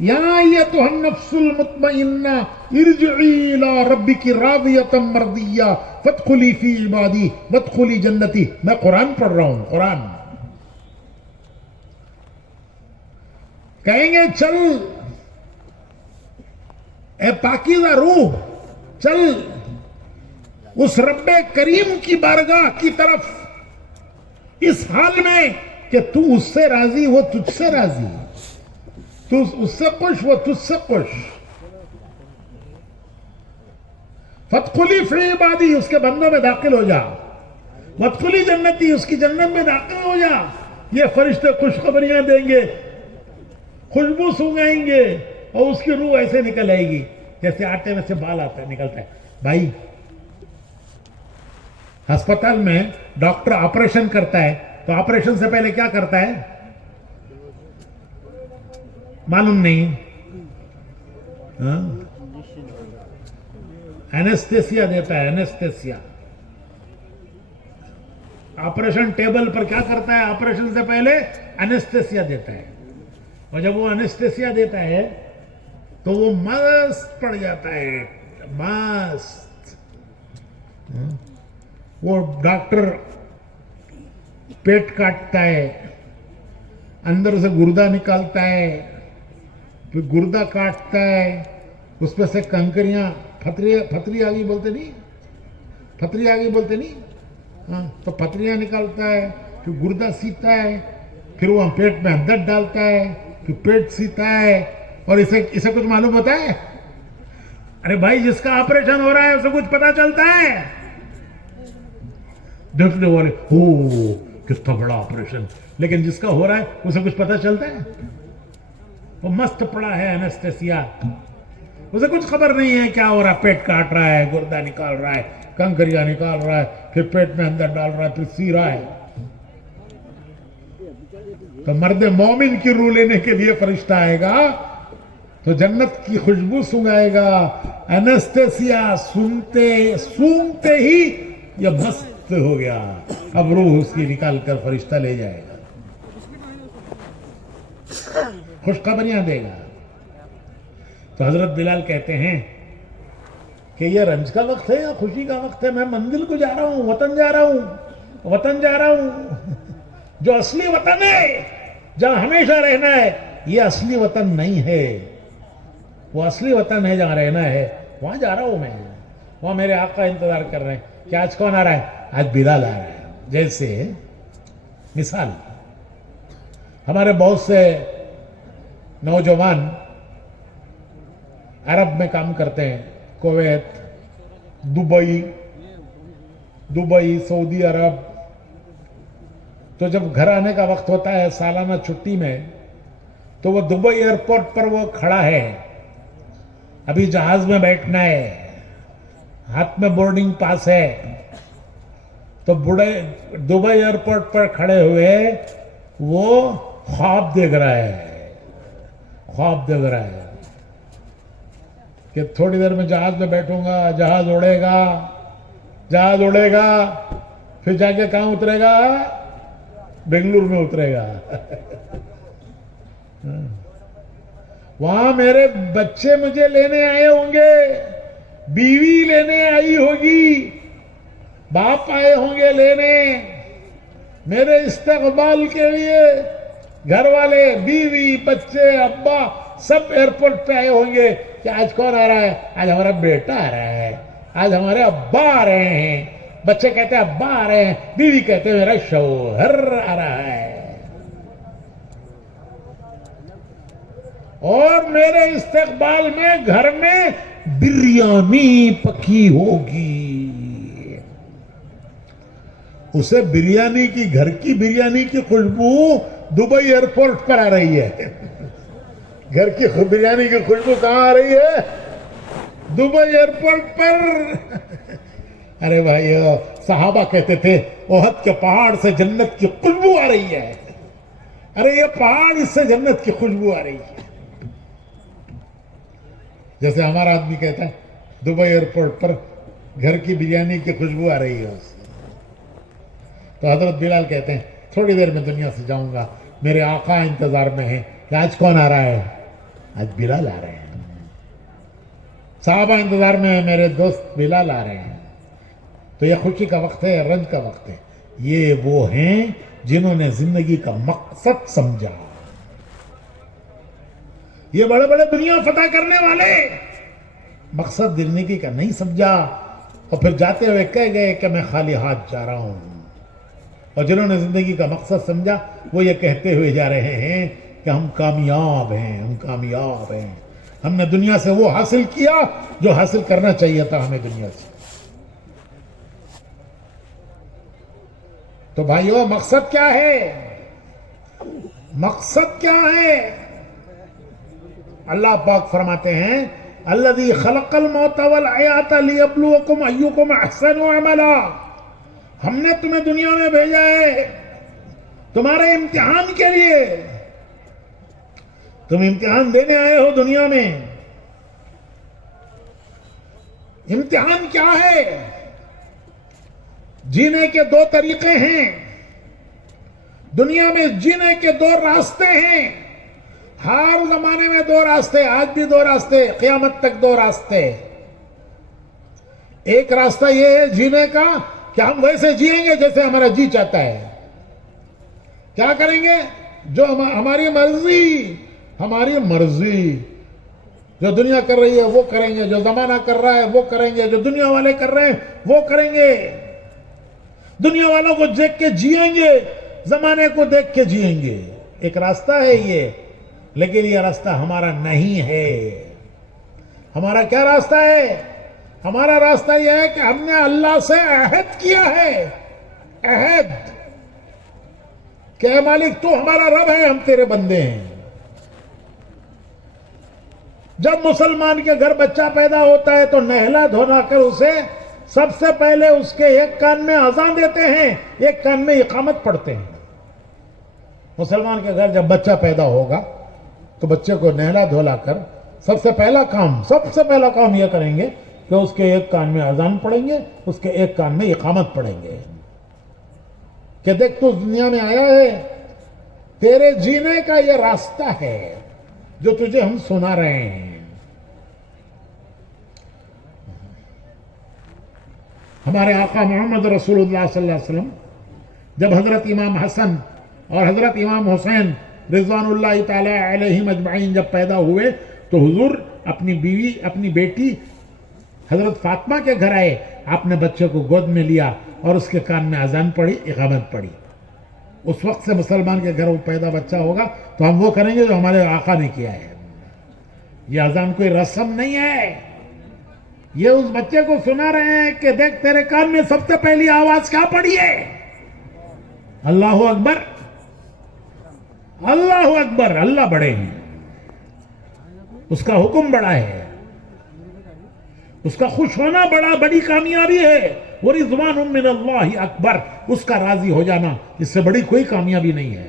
یا ایتھا النفس المطمئنہ ارجعی الی ربک راضیۃ مرضیہ فادخلی فی عبادی وادخلی جنتی. میں قرآن پڑھ رہا ہوں, قرآن. کہیں گے چل اے پاکیزہ روح, چل اس رب کریم کی بارگاہ کی طرف, اس حال میں کہ تو اس سے راضی, وہ تجھ سے راضی, تو اس سے خوش, وہ تجھ سے خوش. فادخلی فی عبادی, اس کے بندوں میں داخل ہو جا, وادخلی جنتی, اس کی جنت میں داخل ہو جا. یہ فرشتے خوشخبریاں دیں گے, خوشبو سونگائیں گے, اور اس کی روح ایسے نکل آئے گی جیسے آٹے میں سے بال آتا ہے, نکلتا ہے. بھائی ہسپتال میں ڈاکٹر آپریشن کرتا ہے تو آپریشن سے پہلے کیا کرتا ہے معلوم نہیں؟ اینستھیسیا دیتا ہے, اینستھیسیا. آپریشن ٹیبل پر کیا کرتا ہے؟ آپریشن سے پہلے اینستھیسیا دیتا ہے. اور جب وہ اینستھیسیا دیتا ہے تو وہ مست پڑ جاتا ہے, مست. وہ ڈاکٹر پیٹ کاٹتا ہے, اندر سے گردہ نکالتا ہے, پھر گردہ کاٹتا ہے, اس پہ سے کنکریاں, پھتری آگی بولتے نہیں, پھتری آگی بولتے نہیں, تو پھتریاں نکالتا ہے, پھر گردہ سیتا ہے, پھر وہ پیٹ میں اندر ڈالتا ہے, پھر پیٹ سیتا ہے. اور اسے کچھ معلوم ہوتا ہے؟ ارے بھائی جس کا آپریشن ہو رہا ہے اسے کچھ پتا چلتا ہے؟ دیکھنے والے کتنا بڑا آپریشن, لیکن جس کا ہو رہا ہے اسے کچھ پتا چلتا ہے؟ وہ مست پڑا ہے اینستھیسیا, اسے کچھ خبر نہیں ہے کیا ہو رہا ہے. پیٹ کاٹ رہا ہے, گردہ نکال رہا ہے, کنکریاں نکال رہا ہے, پھر پیٹ میں اندر ڈال رہا ہے, پھر سی رہا ہے. تو مرد مومن کی روح لینے کے لیے فرشتہ آئے گا تو جنت کی خوشبو سونگائے گا. اینستھیسیا سونگتے ہی یہ مست ہو گیا, اب روح اس کی نکال کر فرشتہ لے جائے گا, خوشخبریاں دے گا. تو حضرت بلال کہتے ہیں کہ یہ رنج کا وقت ہے یا خوشی کا وقت ہے؟ میں منزل کو جا رہا ہوں, وطن جا رہا ہوں, وطن جا رہا ہوں, جو اصلی وطن ہے, جہاں ہمیشہ رہنا ہے. یہ اصلی وطن نہیں ہے, وہ اصلی وطن ہے جہاں رہنا ہے, وہاں جا رہا ہوں میں. وہاں میرے آقا انتظار کر رہے ہیں کہ آج کون آ رہا ہے؟ آج بلال آ رہا ہے. جیسے مثال ہمارے بہت سے نوجوان عرب میں کام کرتے ہیں، کویت، دبئی، سعودی عرب. تو جب گھر آنے کا وقت ہوتا ہے سالانہ چھٹی میں، تو وہ دبئی ایئرپورٹ پر وہ کھڑا ہے، ابھی جہاز میں بیٹھنا ہے، ہاتھ میں بورڈنگ پاس ہے. تو دبئی ایئرپورٹ پر کھڑے ہوئے وہ خواب دیکھ رہا ہے کہ تھوڑی دیر میں جہاز میں بیٹھوں گا، جہاز اڑے گا، پھر جا کے کہاں اترے گا؟ بنگلور میں اترے گا. وہاں میرے بچے مجھے لینے آئے ہوں گے، بیوی لینے آئی ہوگی، باپ آئے ہوں گے لینے، میرے استقبال کے لیے گھر والے، بیوی، بچے، ابا سب ایئرپورٹ پہ آئے ہوں گے کہ آج کون آ رہا ہے؟ آج ہمارا بیٹا آ رہا ہے، آج ہمارے ابا آ رہے ہیں. بچے کہتے ہیں ابا آ رہے ہیں، بیوی کہتے ہیں میرا شوہر آ رہا ہے. اور میرے استقبال میں گھر میں بریانی پکی ہوگی. اسے بریانی کی، گھر کی بریانی کی خوشبو دبئی ایئرپورٹ پر آ رہی ہے. گھر کی بریانی کی خوشبو کہاں آ رہی ہے؟ دبئی ایئرپورٹ پر. ارے بھائی، صحابہ کہتے تھے احد کے پہاڑ سے جنت کی خوشبو آ رہی ہے. ارے یہ پہاڑ، اس سے جنت کی خوشبو آ رہی ہے. جیسے ہمارا آدمی کہتا ہے دبئی ایئرپورٹ پر گھر کی بریانی کی خوشبو آ رہی ہے اس سے. تو حضرت بلال کہتے ہیں تھوڑی دیر میں دنیا سے جاؤں گا، میرے آقا انتظار میں ہیں کہ آج کون آ رہا ہے؟ آج بلال آ رہے ہیں. صحابہ انتظار میں ہیں، میرے دوست بلال آ رہے ہیں. تو یہ خوشی کا وقت ہے، رنج کا وقت ہے. یہ وہ ہیں جنہوں نے زندگی کا مقصد سمجھا. یہ بڑے بڑے دنیا فتح کرنے والے مقصد زندگی کا نہیں سمجھا، اور پھر جاتے ہوئے کہہ گئے کہ میں خالی ہاتھ جا رہا ہوں. اور جنہوں نے زندگی کا مقصد سمجھا وہ یہ کہتے ہوئے جا رہے ہیں کہ ہم کامیاب ہیں، ہم کامیاب ہیں، ہم نے دنیا سے وہ حاصل کیا جو حاصل کرنا چاہیے تھا ہمیں دنیا سے. تو بھائیو، مقصد کیا ہے؟ مقصد کیا ہے؟ اللہ پاک فرماتے ہیں الذی خلق الموت والحیات لیبلوکم ایکم احسن عملا. ہم نے تمہیں دنیا میں بھیجا ہے تمہارے امتحان کے لیے. تم امتحان دینے آئے ہو دنیا میں. امتحان کیا ہے؟ جینے کے دو طریقے ہیں دنیا میں، جینے کے دو راستے ہیں. ہر زمانے میں دو راستے، آج بھی دو راستے، قیامت تک دو راستے. ایک راستہ یہ ہے جینے کا کہ ہم ویسے جیئیں گے جیسے ہمارا جی چاہتا ہے. کیا کریں گے؟ جو ہماری مرضی جو دنیا کر رہی ہے وہ کریں گے، جو زمانہ کر رہا ہے وہ کریں گے، جو دنیا والے کر رہے ہیں وہ کریں گے. دنیا والوں کو دیکھ کے جیئیں گے، زمانے کو دیکھ کے جیئیں گے. ایک راستہ ہے یہ، لیکن یہ راستہ ہمارا نہیں ہے. ہمارا کیا راستہ ہے؟ ہمارا راستہ یہ ہے کہ ہم نے اللہ سے عہد کیا ہے، عہد کہ اے مالک تو ہمارا رب ہے، ہم تیرے بندے ہیں. جب مسلمان کے گھر بچہ پیدا ہوتا ہے تو نہلا دھونا کر اسے سب سے پہلے اس کے ایک کان میں اذان دیتے ہیں، ایک کان میں اقامت پڑھتے ہیں. مسلمان کے گھر جب بچہ پیدا ہوگا تو بچے کو نہلا دھولا کر سب سے پہلا کام یہ کریں گے کہ اس کے ایک کان میں اذان پڑھیں گے، اس کے ایک کان میں اقامت پڑھیں گے کہ دیکھ تو دنیا میں آیا ہے، تیرے جینے کا یہ راستہ ہے جو تجھے ہم سنا رہے ہیں. ہمارے آقا محمد رسول اللہ صلی اللہ علیہ وسلم جب حضرت امام حسن اور حضرت امام حسین رضوان اللہ تعالی علیہم اجمعین جب پیدا ہوئے تو حضور اپنی بیوی، اپنی بیٹی حضرت فاطمہ کے گھر آئے, آپ نے بچے کو گود میں لیا اور اس کے کان میں اذان پڑھی, اقامت پڑھی. اس وقت سے مسلمان کے گھر وہ پیدا بچہ ہوگا تو ہم وہ کریں گے جو ہمارے آقا نے کیا ہے. یہ اذان کوئی رسم نہیں ہے, یہ اس بچے کو سنا رہے ہیں کہ دیکھ تیرے کان میں سب سے پہلی آواز کیا پڑی ہے, اللہ اکبر, اللہ اکبر. اللہ بڑے ہیں, اس کا حکم بڑا ہے, اس کا خوش ہونا بڑی کامیابی ہے. وَرِضْوَانٌ مِّنَ اللَّهِ اکبر, اس کا راضی ہو جانا اس سے بڑی کوئی کامیابی نہیں ہے.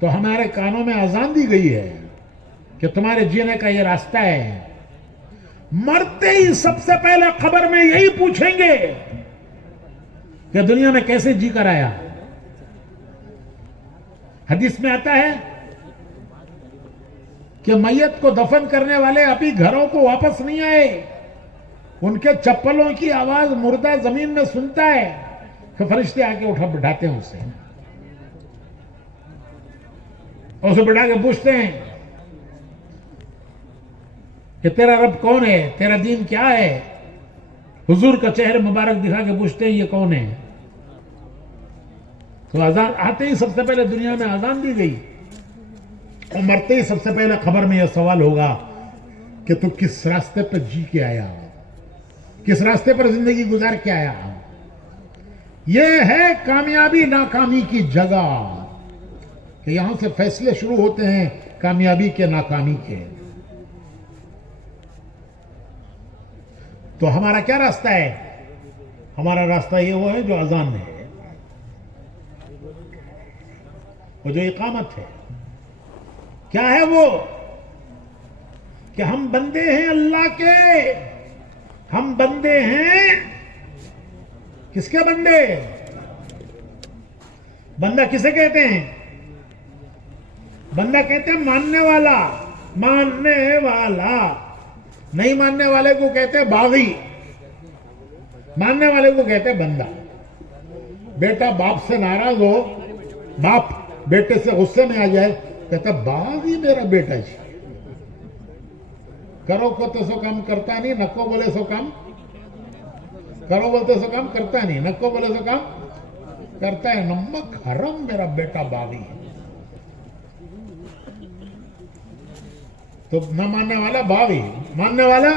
تو ہمارے کانوں میں اذان دی گئی ہے کہ تمہارے جینے کا یہ راستہ ہے. مرتے ہی سب سے پہلے قبر میں یہی پوچھیں گے کہ دنیا میں کیسے جی کر آیا. حدیث میں آتا ہے کہ میت کو دفن کرنے والے ابھی گھروں کو واپس نہیں آئے, ان کے چپلوں کی آواز مردہ زمین میں سنتا ہے کہ فرشتے آ کے اٹھا بٹھاتے ہیں اسے, اور اسے بٹھا کے پوچھتے ہیں کہ تیرا رب کون ہے, تیرا دین کیا ہے. حضور کا چہرہ مبارک دکھا کے پوچھتے ہیں یہ کون ہے. تو اذان آتے ہی سب سے پہلے دنیا میں اذان دی گئی, اور مرتے ہی سب سے پہلے خبر میں یہ سوال ہوگا کہ تو کس راستے پر جی کے آیا, کس راستے پر زندگی گزار کے آیا. یہ ہے کامیابی ناکامی کی جگہ, کہ یہاں سے فیصلے شروع ہوتے ہیں کامیابی کے ناکامی کے. تو ہمارا کیا راستہ ہے؟ ہمارا راستہ یہ وہ ہے جو اذان ہے, وہ جو اقامت ہے. کیا ہے وہ؟ کہ ہم بندے ہیں اللہ کے. ہم بندے ہیں کس کے بندے؟ بندہ کسے کہتے ہیں؟ بندہ کہتے ہیں ماننے والا, ماننے والا. نہیں ماننے والے کو کہتے ہیں باغی, ماننے والے کو کہتے ہیں بندہ. بیٹا باپ سے ناراض ہو, باپ بیٹے سے غصے میں آ جائے, کہتا باغی میرا بیٹا جی. کرو کو تو سو کام کرتا نہیں, نکو بولے سو کام کرو بولتے سو کام کرتا نہیں, نکو بولے سو کام کرتا ہے. نمک حرم میرا بیٹا باغی ہے. تو نہ ماننے والا باغی, ماننے والا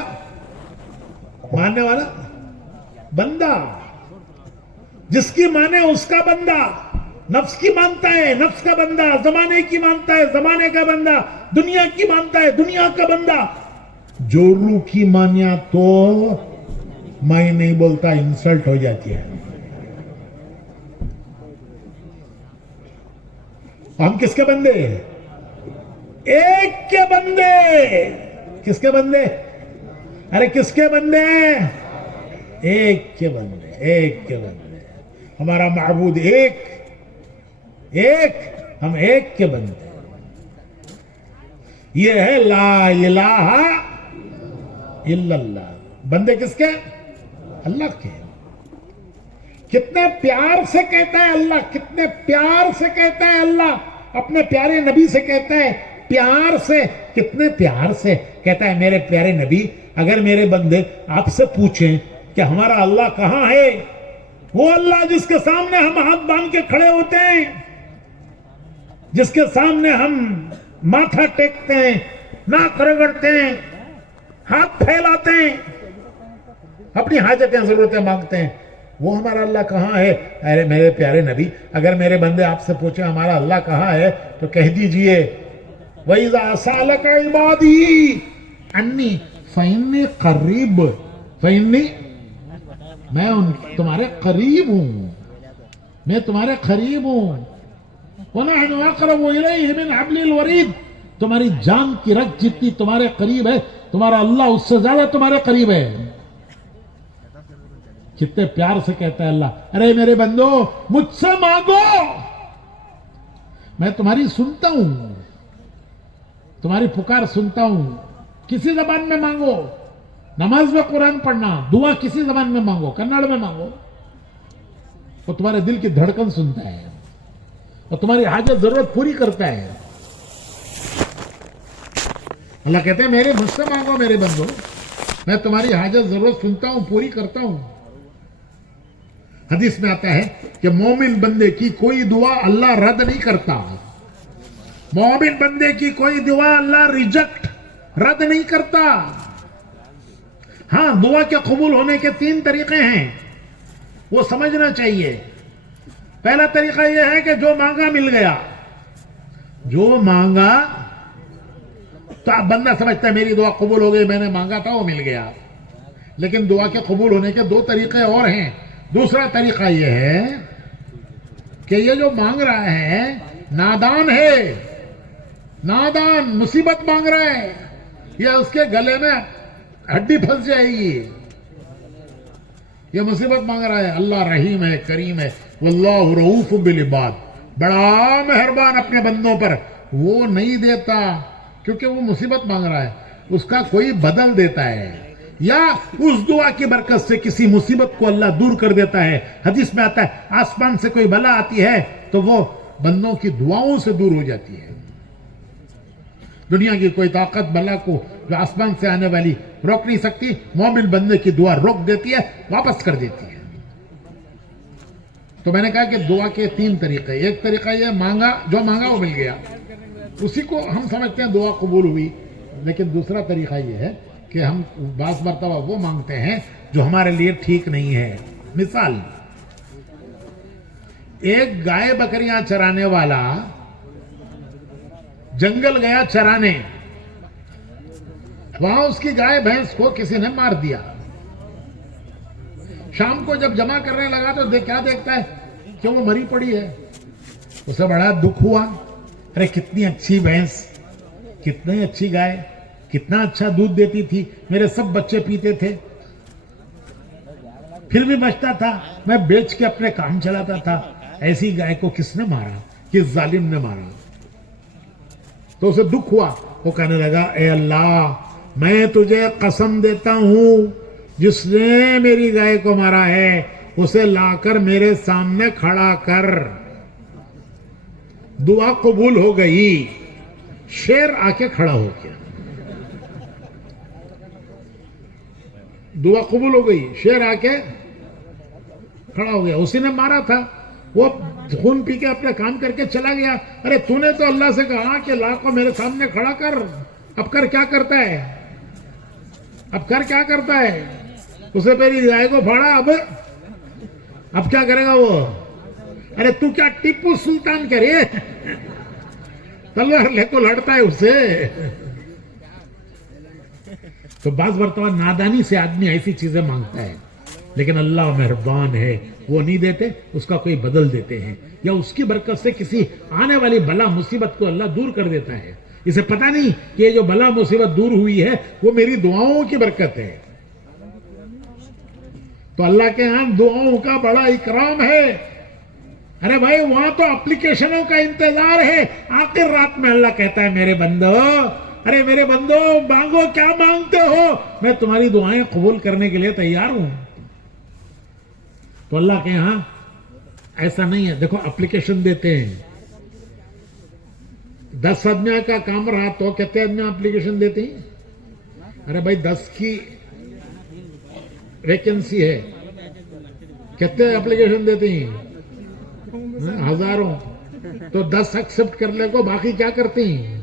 بندہ. جس کی مانے اس کا بندہ. نفس کی مانتا ہے نفس کا بندہ, زمانے کی مانتا ہے زمانے کا بندہ, دنیا کی مانتا ہے دنیا کا بندہ. جو روح کی مانیا تو میں نہیں بولتا, انسلٹ ہو جاتی ہے. ہم کس کے بندے؟ ایک کے بندے. کس کے بندے؟ ارے کس کے بندے؟ ایک کے بندے, ایک کے بندے. ہمارا معبود ایک, ہم ایک کے بندے. یہ ہے لا الہ الا اللہ. بندے کس کے؟ اللہ کے. کتنے پیار سے کہتا ہے اللہ, کتنے پیار سے کہتا ہے اللہ, اپنے پیارے نبی سے کہتا ہے پیار سے, کتنے پیار سے کہتا ہے میرے پیارے نبی, اگر میرے بندے آپ سے پوچھیں کہ ہمارا اللہ کہاں ہے, وہ اللہ جس کے سامنے ہم ہاتھ باندھ کے کھڑے ہوتے ہیں, جس کے سامنے ہم ماتھا ٹیکتے ہیں, ناک رگڑتے ہیں, ہاتھ پھیلاتے ہیں, اپنی حاجتیں ضرورتیں مانگتے ہیں, وہ ہمارا اللہ کہاں ہے؟ ارے میرے پیارے نبی, اگر میرے بندے آپ سے پوچھیں ہمارا اللہ کہاں ہے تو کہہ دیجئے وَإِذَا سَأَلَكَ عِبَادِي عَنِّي فَإِنِّي قَرِيبٌ, فَإِنِّي, میں تمہارے قریب ہوں, میں تمہارے قریب ہوں. وَنَحْنُ أَقْرَبُ إِلَيْهِ مِنْ حَبْلِ الْوَرِيدِ, تمہاری جان کی رگ جتنی تمہارے قریب ہے, تمہارا اللہ اس سے زیادہ تمہارے قریب ہے. کتنے پیار سے کہتا ہے اللہ, ارے میرے بندو مجھ سے مانگو, میں تمہاری سنتا ہوں, تمہاری پکار سنتا ہوں. کسی زبان میں مانگو, نماز میں قرآن پڑھنا, دعا کسی زبان میں مانگو, کنڑ میں مانگو, وہ تمہارے دل کی دھڑکن سنتا ہے اور تمہاری حاجت ضرورت پوری کرتا ہے. اللہ کہتے ہیں میرے مجھ سے مانگو میرے بندو، میں تمہاری حاجت ضرورت سنتا ہوں، پوری کرتا ہوں۔ حدیث میں آتا ہے کہ مومن بندے کی کوئی دعا اللہ رد نہیں کرتا، مومن بندے کی کوئی دعا اللہ ریجیکٹ رد نہیں کرتا۔ ہاں، دعا کے قبول ہونے کے 3 طریقے ہیں، وہ سمجھنا چاہیے۔ پہلا طریقہ یہ ہے کہ جو مانگا مل گیا، جو مانگا تو اب بندہ سمجھتا ہے میری دعا قبول ہو گئی، میں نے مانگا تھا وہ مل گیا، لیکن دعا کے قبول ہونے کے 2 طریقے اور ہیں۔ دوسرا طریقہ یہ ہے کہ یہ جو مانگ رہا ہے نادان ہے، نادان مصیبت مانگ رہا ہے، یہ اس کے گلے میں ہڈی پھنس جائے گی، یہ مصیبت مانگ رہا ہے۔ اللہ رحیم ہے، کریم ہے، واللہ رؤوف بالعباد، بڑا مہربان اپنے بندوں پر، وہ نہیں دیتا کیونکہ وہ مصیبت مانگ رہا ہے، اس کا کوئی بدل دیتا ہے، یا اس دعا کی برکت سے کسی مصیبت کو اللہ دور کر دیتا ہے۔ حدیث میں آتا ہے آسمان سے کوئی بلا آتی ہے تو وہ بندوں کی دعاؤں سے دور ہو جاتی ہے۔ دنیا کی کوئی طاقت بلا کو جو آسمان سے آنے والی روک نہیں سکتی، مومن بندے کی دعا روک دیتی ہے، واپس کر دیتی ہے۔ تو میں نے کہا کہ دعا کے 3 طریقے، ایک طریقہ یہ مانگا، جو مانگا وہ مل گیا، اسی کو ہم سمجھتے ہیں دعا قبول ہوئی۔ لیکن دوسرا طریقہ یہ ہے کہ ہم بعض مرتبہ وہ مانگتے ہیں جو ہمارے لیے ٹھیک نہیں ہے۔ مثال، ایک گائے بکریاں چرانے والا جنگل گیا چرانے، وہاں اس کی گائے بھینس کو کسی نے مار دیا۔ شام کو جب جمع کرنے لگا تو کیا دیکھتا ہے کہ وہ مری پڑی ہے، اسے بڑا دکھ ہوا، ارے کتنی اچھی بھینس، کتنی اچھی گائے، کتنا اچھا دودھ دیتی تھی، میرے سب بچے پیتے تھے، پھر بھی بچتا تھا، میں بیچ کے اپنے کام چلاتا تھا، ایسی گائے کو کس نے مارا، کس ظالم نے مارا؟ تو اسے دکھ ہوا، وہ کہنے لگا اے اللہ، میں تجھے قسم دیتا ہوں جس نے میری گائے کو مارا ہے اسے لا کر میرے سامنے کھڑا کر۔ دعا قبول ہو گئی، شیر آ کے کھڑا ہو گیا، دعا قبول ہو گئی، شیر آ کے کھڑا ہو گیا، اسی نے مارا تھا، وہ خون پی کے اپنے کام کر کے چلا گیا۔ ارے تو نے تو اللہ سے کہا کہ لا کو میرے سامنے کھڑا کر، اب کر کیا کرتا ہے، اب کر کیا کرتا ہے؟ اسے میری گائے کو پھاڑا، اب کیا کرے گا وہ؟ ارے تو کیا ٹیپو سلطان کرے، تلوار لے کو لڑتا ہے اسے۔ تو بعض مرتبہ نادانی سے آدمی ایسی چیزیں مانگتا ہے، لیکن اللہ مہربان ہے، وہ نہیں دیتے، اس کا کوئی بدل دیتے ہیں، یا اس کی برکت سے کسی آنے والی بلا مصیبت کو اللہ دور کر دیتا ہے۔ اسے پتہ نہیں کہ یہ جو بلا مصیبت دور ہوئی ہے وہ میری دعاؤں کی برکت ہے۔ تو اللہ کے ہاں دعاؤں کا بڑا اکرام ہے۔ ارے بھائی وہاں تو اپلیکیشنوں کا انتظار ہے، آخر رات میں اللہ کہتا ہے میرے بندو، ارے میرے بندو مانگو، کیا مانگتے ہو، میں تمہاری دعائیں قبول کرنے کے لیے تیار ہوں۔ تو اللہ کے ہاں ایسا نہیں ہے۔ دیکھو اپلیکیشن دیتے ہیں، 10 آدمیوں کا کام رہا تو کتنے آدمی اپلیکیشن دیتے ہیں؟ ارے بھائی 10 کی ویکنسی ہے، کتنے اپلیکیشن دیتے ہیں؟ ہزاروں۔ تو 10 ایکسپٹ کر لے کو، باقی کیا کرتے ہیں؟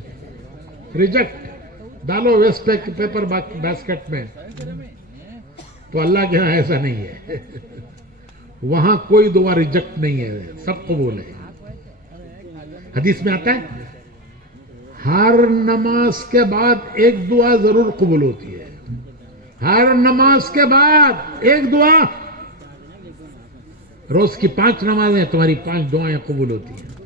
ریجیکٹ ڈالو ویسٹ پیپر باسکٹ میں۔ تو اللہ کے یہاں ایسا نہیں ہے، وہاں کوئی دعا ریجیکٹ نہیں ہے، سب قبول ہے۔ حدیث میں آتا ہے ہر نماز کے بعد ایک دعا ضرور قبول ہوتی ہے، ہر نماز کے بعد ایک دعا، روز کی 5 نمازیں تمہاری 5 دعائیں قبول ہوتی ہیں۔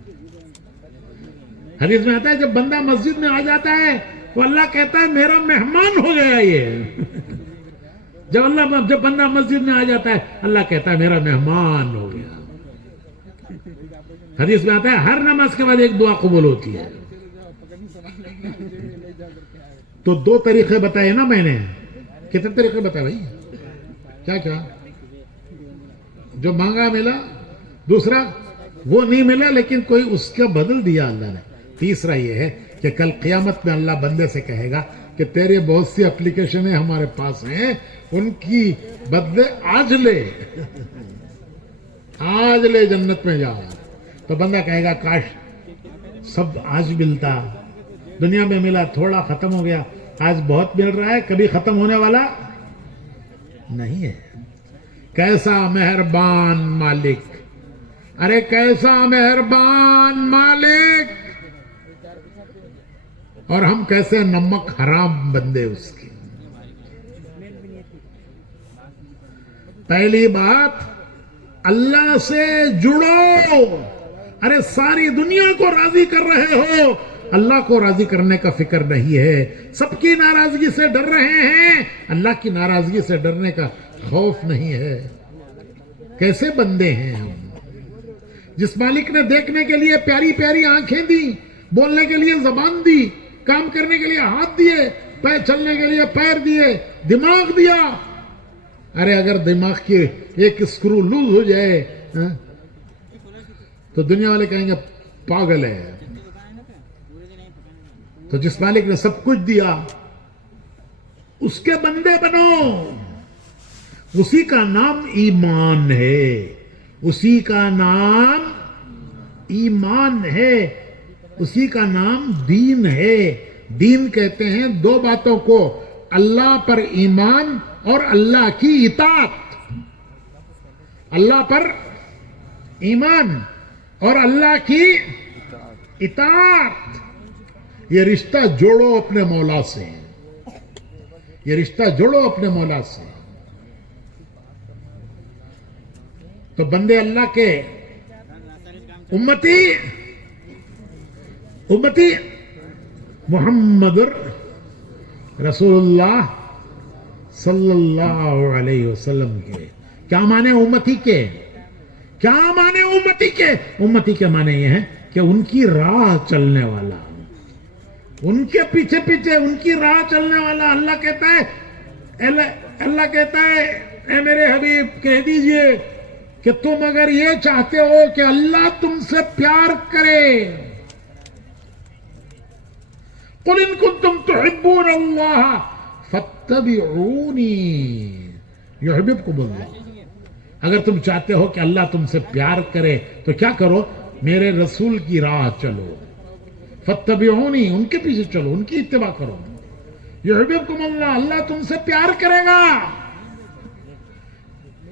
حدیث میں آتا ہے جب بندہ مسجد میں آ جاتا ہے تو اللہ کہتا ہے میرا مہمان ہو گیا یہ۔ جب بندہ مسجد میں آ جاتا ہے اللہ کہتا ہے میرا مہمان ہو گیا۔ حدیث میں آتا ہے ہر نماز کے بعد ایک دعا قبول ہوتی ہے۔ تو 2 طریقے بتائے نا میں نے، کتنے طریقے بتائے بھائی؟ کیا کیا؟ جو مانگا ملا، دوسرا وہ نہیں ملا لیکن کوئی اس کا بدل دیا اللہ نے، تیسرا یہ ہے کہ کل قیامت میں اللہ بندے سے کہے گا کہ تیرے بہت سی اپلیکیشنیں ہمارے پاس ہیں، ان کی بدلے آج لے جنت میں جا. تو بندہ کہے گا کاش سب آج ملتا، دنیا میں ملا تھوڑا ختم ہو گیا، آج بہت مل رہا ہے، کبھی ختم ہونے والا نہیں ہے. کیسا مہربان مالک، ارے کیسا مہربان مالک، اور ہم کیسے نمک حرام بندے اس کے. پہلی بات، اللہ سے جڑو. ارے ساری دنیا کو راضی کر رہے ہو، اللہ کو راضی کرنے کا فکر نہیں ہے. سب کی ناراضگی سے ڈر رہے ہیں، اللہ کی ناراضگی سے ڈرنے کا خوف نہیں ہے. کیسے بندے ہیں ہم؟ جس مالک نے دیکھنے کے لیے پیاری پیاری آنکھیں دی، بولنے کے لیے زبان دی، کام کرنے کے لیے ہاتھ دیے، چلنے کے لیے پیر دیے، دماغ دیا. ارے اگر دماغ کی ایک اسکرو لوز ہو جائے تو دنیا والے کہیں گے پاگل ہے. تو جس مالک نے سب کچھ دیا اس کے بندے بنو. اسی کا نام ایمان ہے، اسی کا نام ایمان ہے، اسی کا نام دین ہے. دین کہتے ہیں دو باتوں کو، اللہ پر ایمان اور اللہ کی اطاعت. اللہ پر ایمان اور اللہ کی اطاعت. یہ رشتہ جوڑو اپنے مولا سے، یہ رشتہ جوڑو اپنے مولا سے. تو بندے اللہ کے امتی محمد رسول اللہ صلی اللہ علیہ وسلم کے کیا معنی امتی کے؟ کیا معنی امتی کے؟ امتی کے معنی یہ ہے کہ ان کی راہ چلنے والا، ان کے پیچھے پیچھے ان کی راہ چلنے والا. اللہ کہتا ہے اے میرے حبیب کہہ دیجئے کہ تم اگر یہ چاہتے ہو کہ اللہ تم سے پیار کرے، قُلْ إِن كُنتُمْ تُحِبُّونَ اللَّهَ فَاتَّبِعُونِي يُحْبِبْكُمُ اللَّهُ. اگر تم چاہتے ہو کہ اللہ تم سے پیار کرے تو کیا کرو؟ میرے رسول کی راہ چلو. فَاتَّبِعُونِي، ان کے پیچھے چلو، ان کی اتباع کرو. يُحْبِبْكُمُ اللَّهُ، اللہ تم سے پیار کرے گا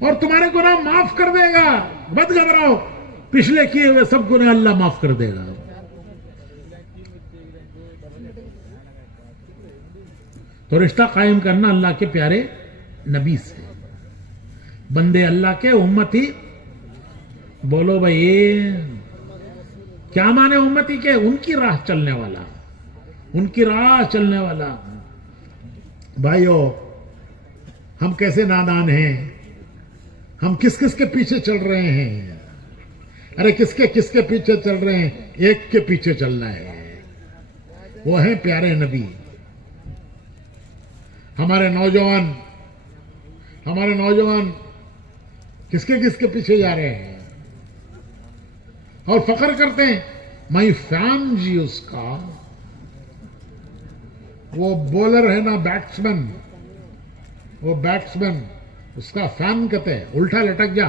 اور تمہارے گناہ معاف کر دے گا. مت گھبراؤ، پچھلے کیے ہوئے سب گناہ اللہ معاف کر دے گا. تو رشتہ قائم کرنا اللہ کے پیارے نبی سے. بندے اللہ کے امتی. بولو بھائی کیا مانے امتی کے؟ ان کی راہ چلنے والا، ان کی راہ چلنے والا. بھائیو ہم کیسے نادان ہیں، ہم کس کس کے پیچھے چل رہے ہیں؟ ارے کس کے پیچھے چل رہے ہیں؟ ایک کے پیچھے چلنا ہے، وہ ہے پیارے نبی. ہمارے نوجوان کس کے پیچھے جا رہے ہیں اور فخر کرتے ہیں میں فین جی اس کا. وہ بولر ہے نا بیٹسمین، وہ بیٹسمین اس کا فین کہتے ہیں. الٹا لٹک جا.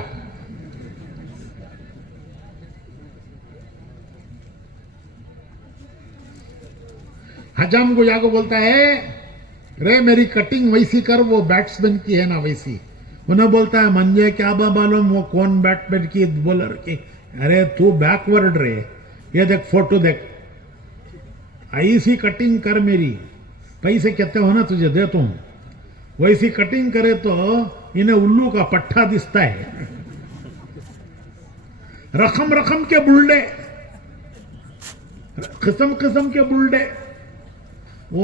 حجام کو جا کو بولتا ہے رے میری کٹنگ ویسی کر، وہ بیٹسمین کی ہے نا ویسی. انہیں بولتا ہے منجے کیا معلوم وہ کون بیٹسمین کی بولر کی. ارے تو بیکورڈ رے، یہ دیکھ فوٹو دیکھ، ایسی کٹنگ کر میری. پیسے کہتے ہو نا تجھے دیتا ہوں. ویسی کٹنگ کرے تو انہیں الو کا پٹھا دستا ہے. رقم کے بلڈے، قسم کے بلڈے. وہ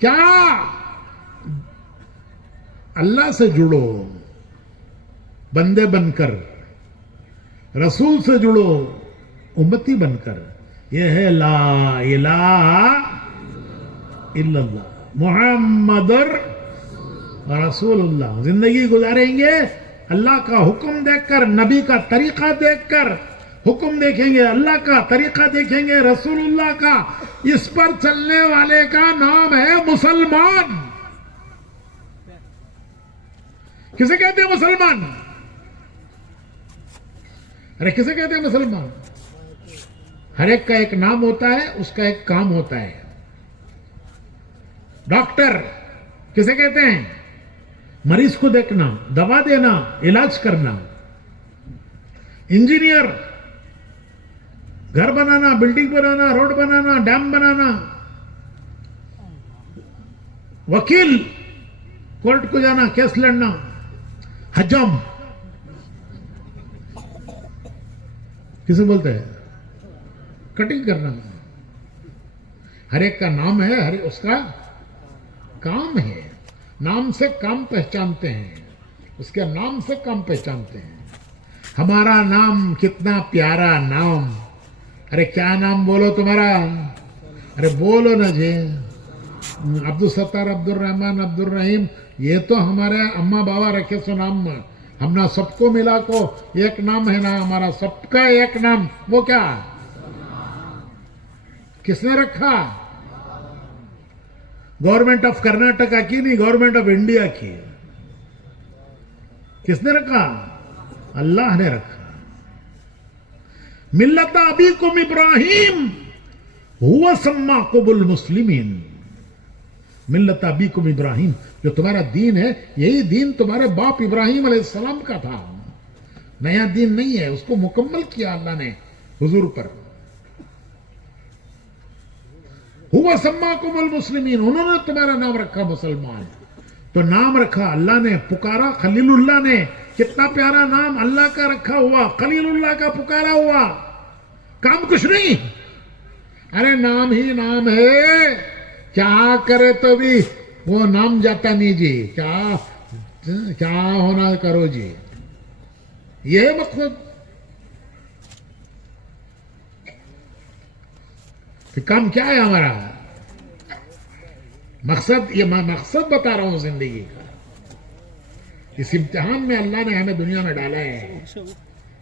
کیا اللہ سے جڑو بندے بن کر, رسول سے جڑو امتی بن کر. یہ ہے لا الہ الا اللہ محمد رسول اللہ. زندگی گزاریں گے اللہ کا حکم دیکھ کر, نبی کا طریقہ دیکھ کر. حکم دیکھیں گے اللہ کا, طریقہ دیکھیں گے رسول اللہ کا. اس پر چلنے والے کا نام ہے مسلمان. کسے کہتے ہیں مسلمان؟ ارے کسے کہتے ہیں مسلمان؟ ہر ایک کا ایک نام ہوتا ہے, اس کا ایک کام ہوتا ہے. ڈاکٹر کسے کہتے ہیں؟ مریض کو دیکھنا, دوا دینا, علاج کرنا. انجینئر گھر بنانا, بلڈنگ بنانا, روڈ بنانا, ڈیم بنانا. وکیل کورٹ کو جانا, کیس لڑنا. حجام کسے بولتے ہیں؟ کٹنگ کرنا. ہر ایک کا نام ہے, ہر اس کا کام ہے. نام سے کام پہچانتے ہیں, اس کے نام سے کام پہچانتے ہیں. ہمارا نام کتنا پیارا نام. ارے کیا نام بولو تمہارا؟ ارے بولو نا جی. عبدالستار, عبدالرحمن, عبدالرحیم, یہ تو ہمارے اماں بابا رکھے سو نام. ہم نا سب کو ملا کو ایک نام ہے نا ہمارا, سب کا ایک نام. وہ کیا کس نے رکھا؟ گورنمنٹ آف کرناٹکا کی نہیں, گورنمنٹ آف انڈیا کی. کس نے رکھا؟ اللہ نے رکھا. ملت ابیکم ابراہیم ہوا سماکم المسلمین. ملت ابیکم ابراہیم, جو تمہارا دین ہے یہی دین تمہارے باپ ابراہیم علیہ السلام کا تھا. نیا دین نہیں ہے, اس کو مکمل کیا اللہ نے حضور پر. ہوا سماکم المسلمین, انہوں نے تمہارا نام رکھا مسلمان. تو نام رکھا اللہ نے, پکارا خلیل اللہ نے. کتنا پیارا نام اللہ کا رکھا ہوا, خلیل اللہ کا پکارا ہوا. کام کچھ نہیں, ارے نام ہی نام ہے. کیا کرے تو بھی وہ نام جاتا نہیں جی. کیا ہونا کرو جی, یہ مقصد. کام کیا ہے ہمارا مقصد؟ یہ مقصد بتا رہا ہوں زندگی کا. اس امتحان میں اللہ نے ہمیں دنیا میں ڈالا ہے.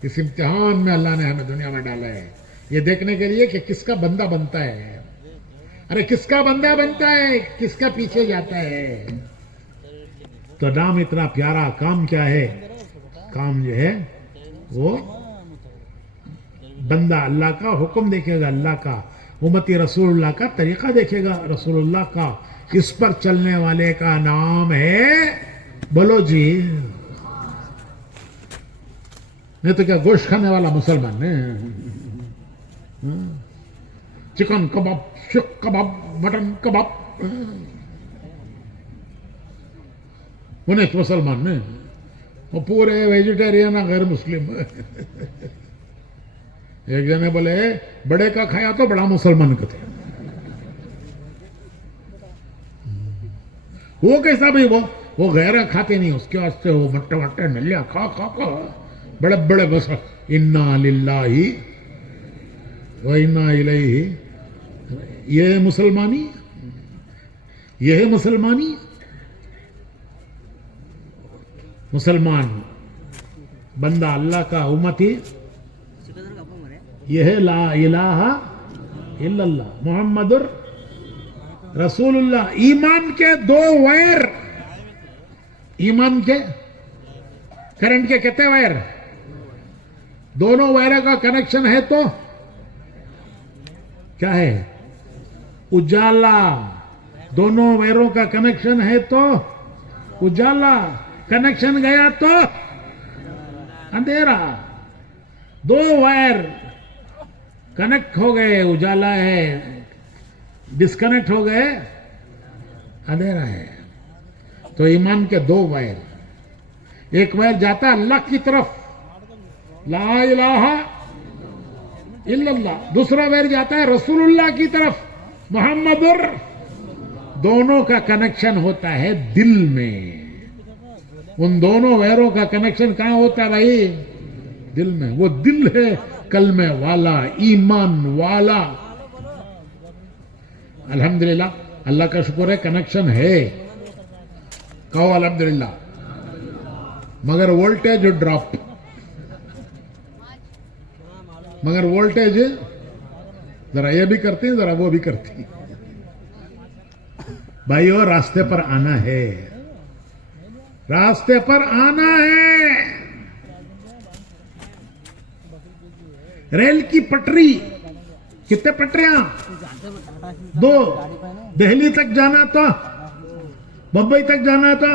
اس امتحان میں اللہ نے ہمیں دنیا میں ڈالا ہے یہ دیکھنے کے لیے کہ کس کا بندہ بنتا ہے. ارے کس کا بندہ بنتا ہے, کس کا پیچھے جاتا ہے. تو نام اتنا پیارا, کام کیا ہے؟ کام جو ہے وہ بندہ اللہ کا, حکم دیکھے گا اللہ کا, امتی رسول اللہ کا, طریقہ دیکھے گا رسول اللہ کا. اس پر چلنے والے کا نام ہے, بولو جی. نہیں تو کیا گوشت کھانے والا مسلمان ہے؟ چکن کباب, شک کباب, مٹن کباب, وہ نہیں مسلمان نہیں, وہ پورے ویجیٹیرین غیر مسلم. ایک جنے بولے بڑے کا کھایا تو بڑا مسلمان کا تھا. وہ کیسا بھائی؟ وہ غیرہ کھاتے نہیں, اس کے واسطے وہ مٹے مٹے نلیا کھا کھا کھا بڑے بڑے بس. انا للہ و انا الیہ. یہ مسلمانی, یہ ہے مسلمانی. مسلمان بندہ اللہ کا, امتی یہ ہے لا الہ الا اللہ محمد رسول اللہ. ایمان کے دو وائر, ایمان کے کرنٹ کے کتنے وائر؟ دونوں وائر کا کنیکشن ہے تو کیا ہے؟ اجالا. دونوں وائروں کا کنیکشن ہے تو اجالا. کنیکشن گیا تو اندھیرا. دو وائر کنیکٹ ہو گئے اجالا ہے, ڈسکنیکٹ ہو گئے اندھیرا ہے. تو ایمان کے دو وائر, ایک وائر جاتا ہے اللہ کی طرف, لا الہ الا اللہ. دوسرا وائر جاتا ہے رسول اللہ کی طرف, محمد. دونوں کا کنیکشن ہوتا ہے دل میں. ان دونوں ویروں کا کنیکشن کہاں ہوتا ہے بھائی؟ دل میں. وہ دل ہے کلمے والا، ایمان والا. الحمدللہ اللہ کا شکر ہے کنیکشن ہے. کہو الحمدللہ. مگر وولٹیج ڈراپ، مگر وولٹیج ذرا یہ بھی کرتے ہیں ذرا وہ بھی کرتے ہیں. بھائیو راستے پر آنا ہے، راستے پر آنا ہے. ریل کی پٹری، کتنے پٹریاں؟ 2. دہلی تک جانا تھا، بمبئی تک جانا تھا.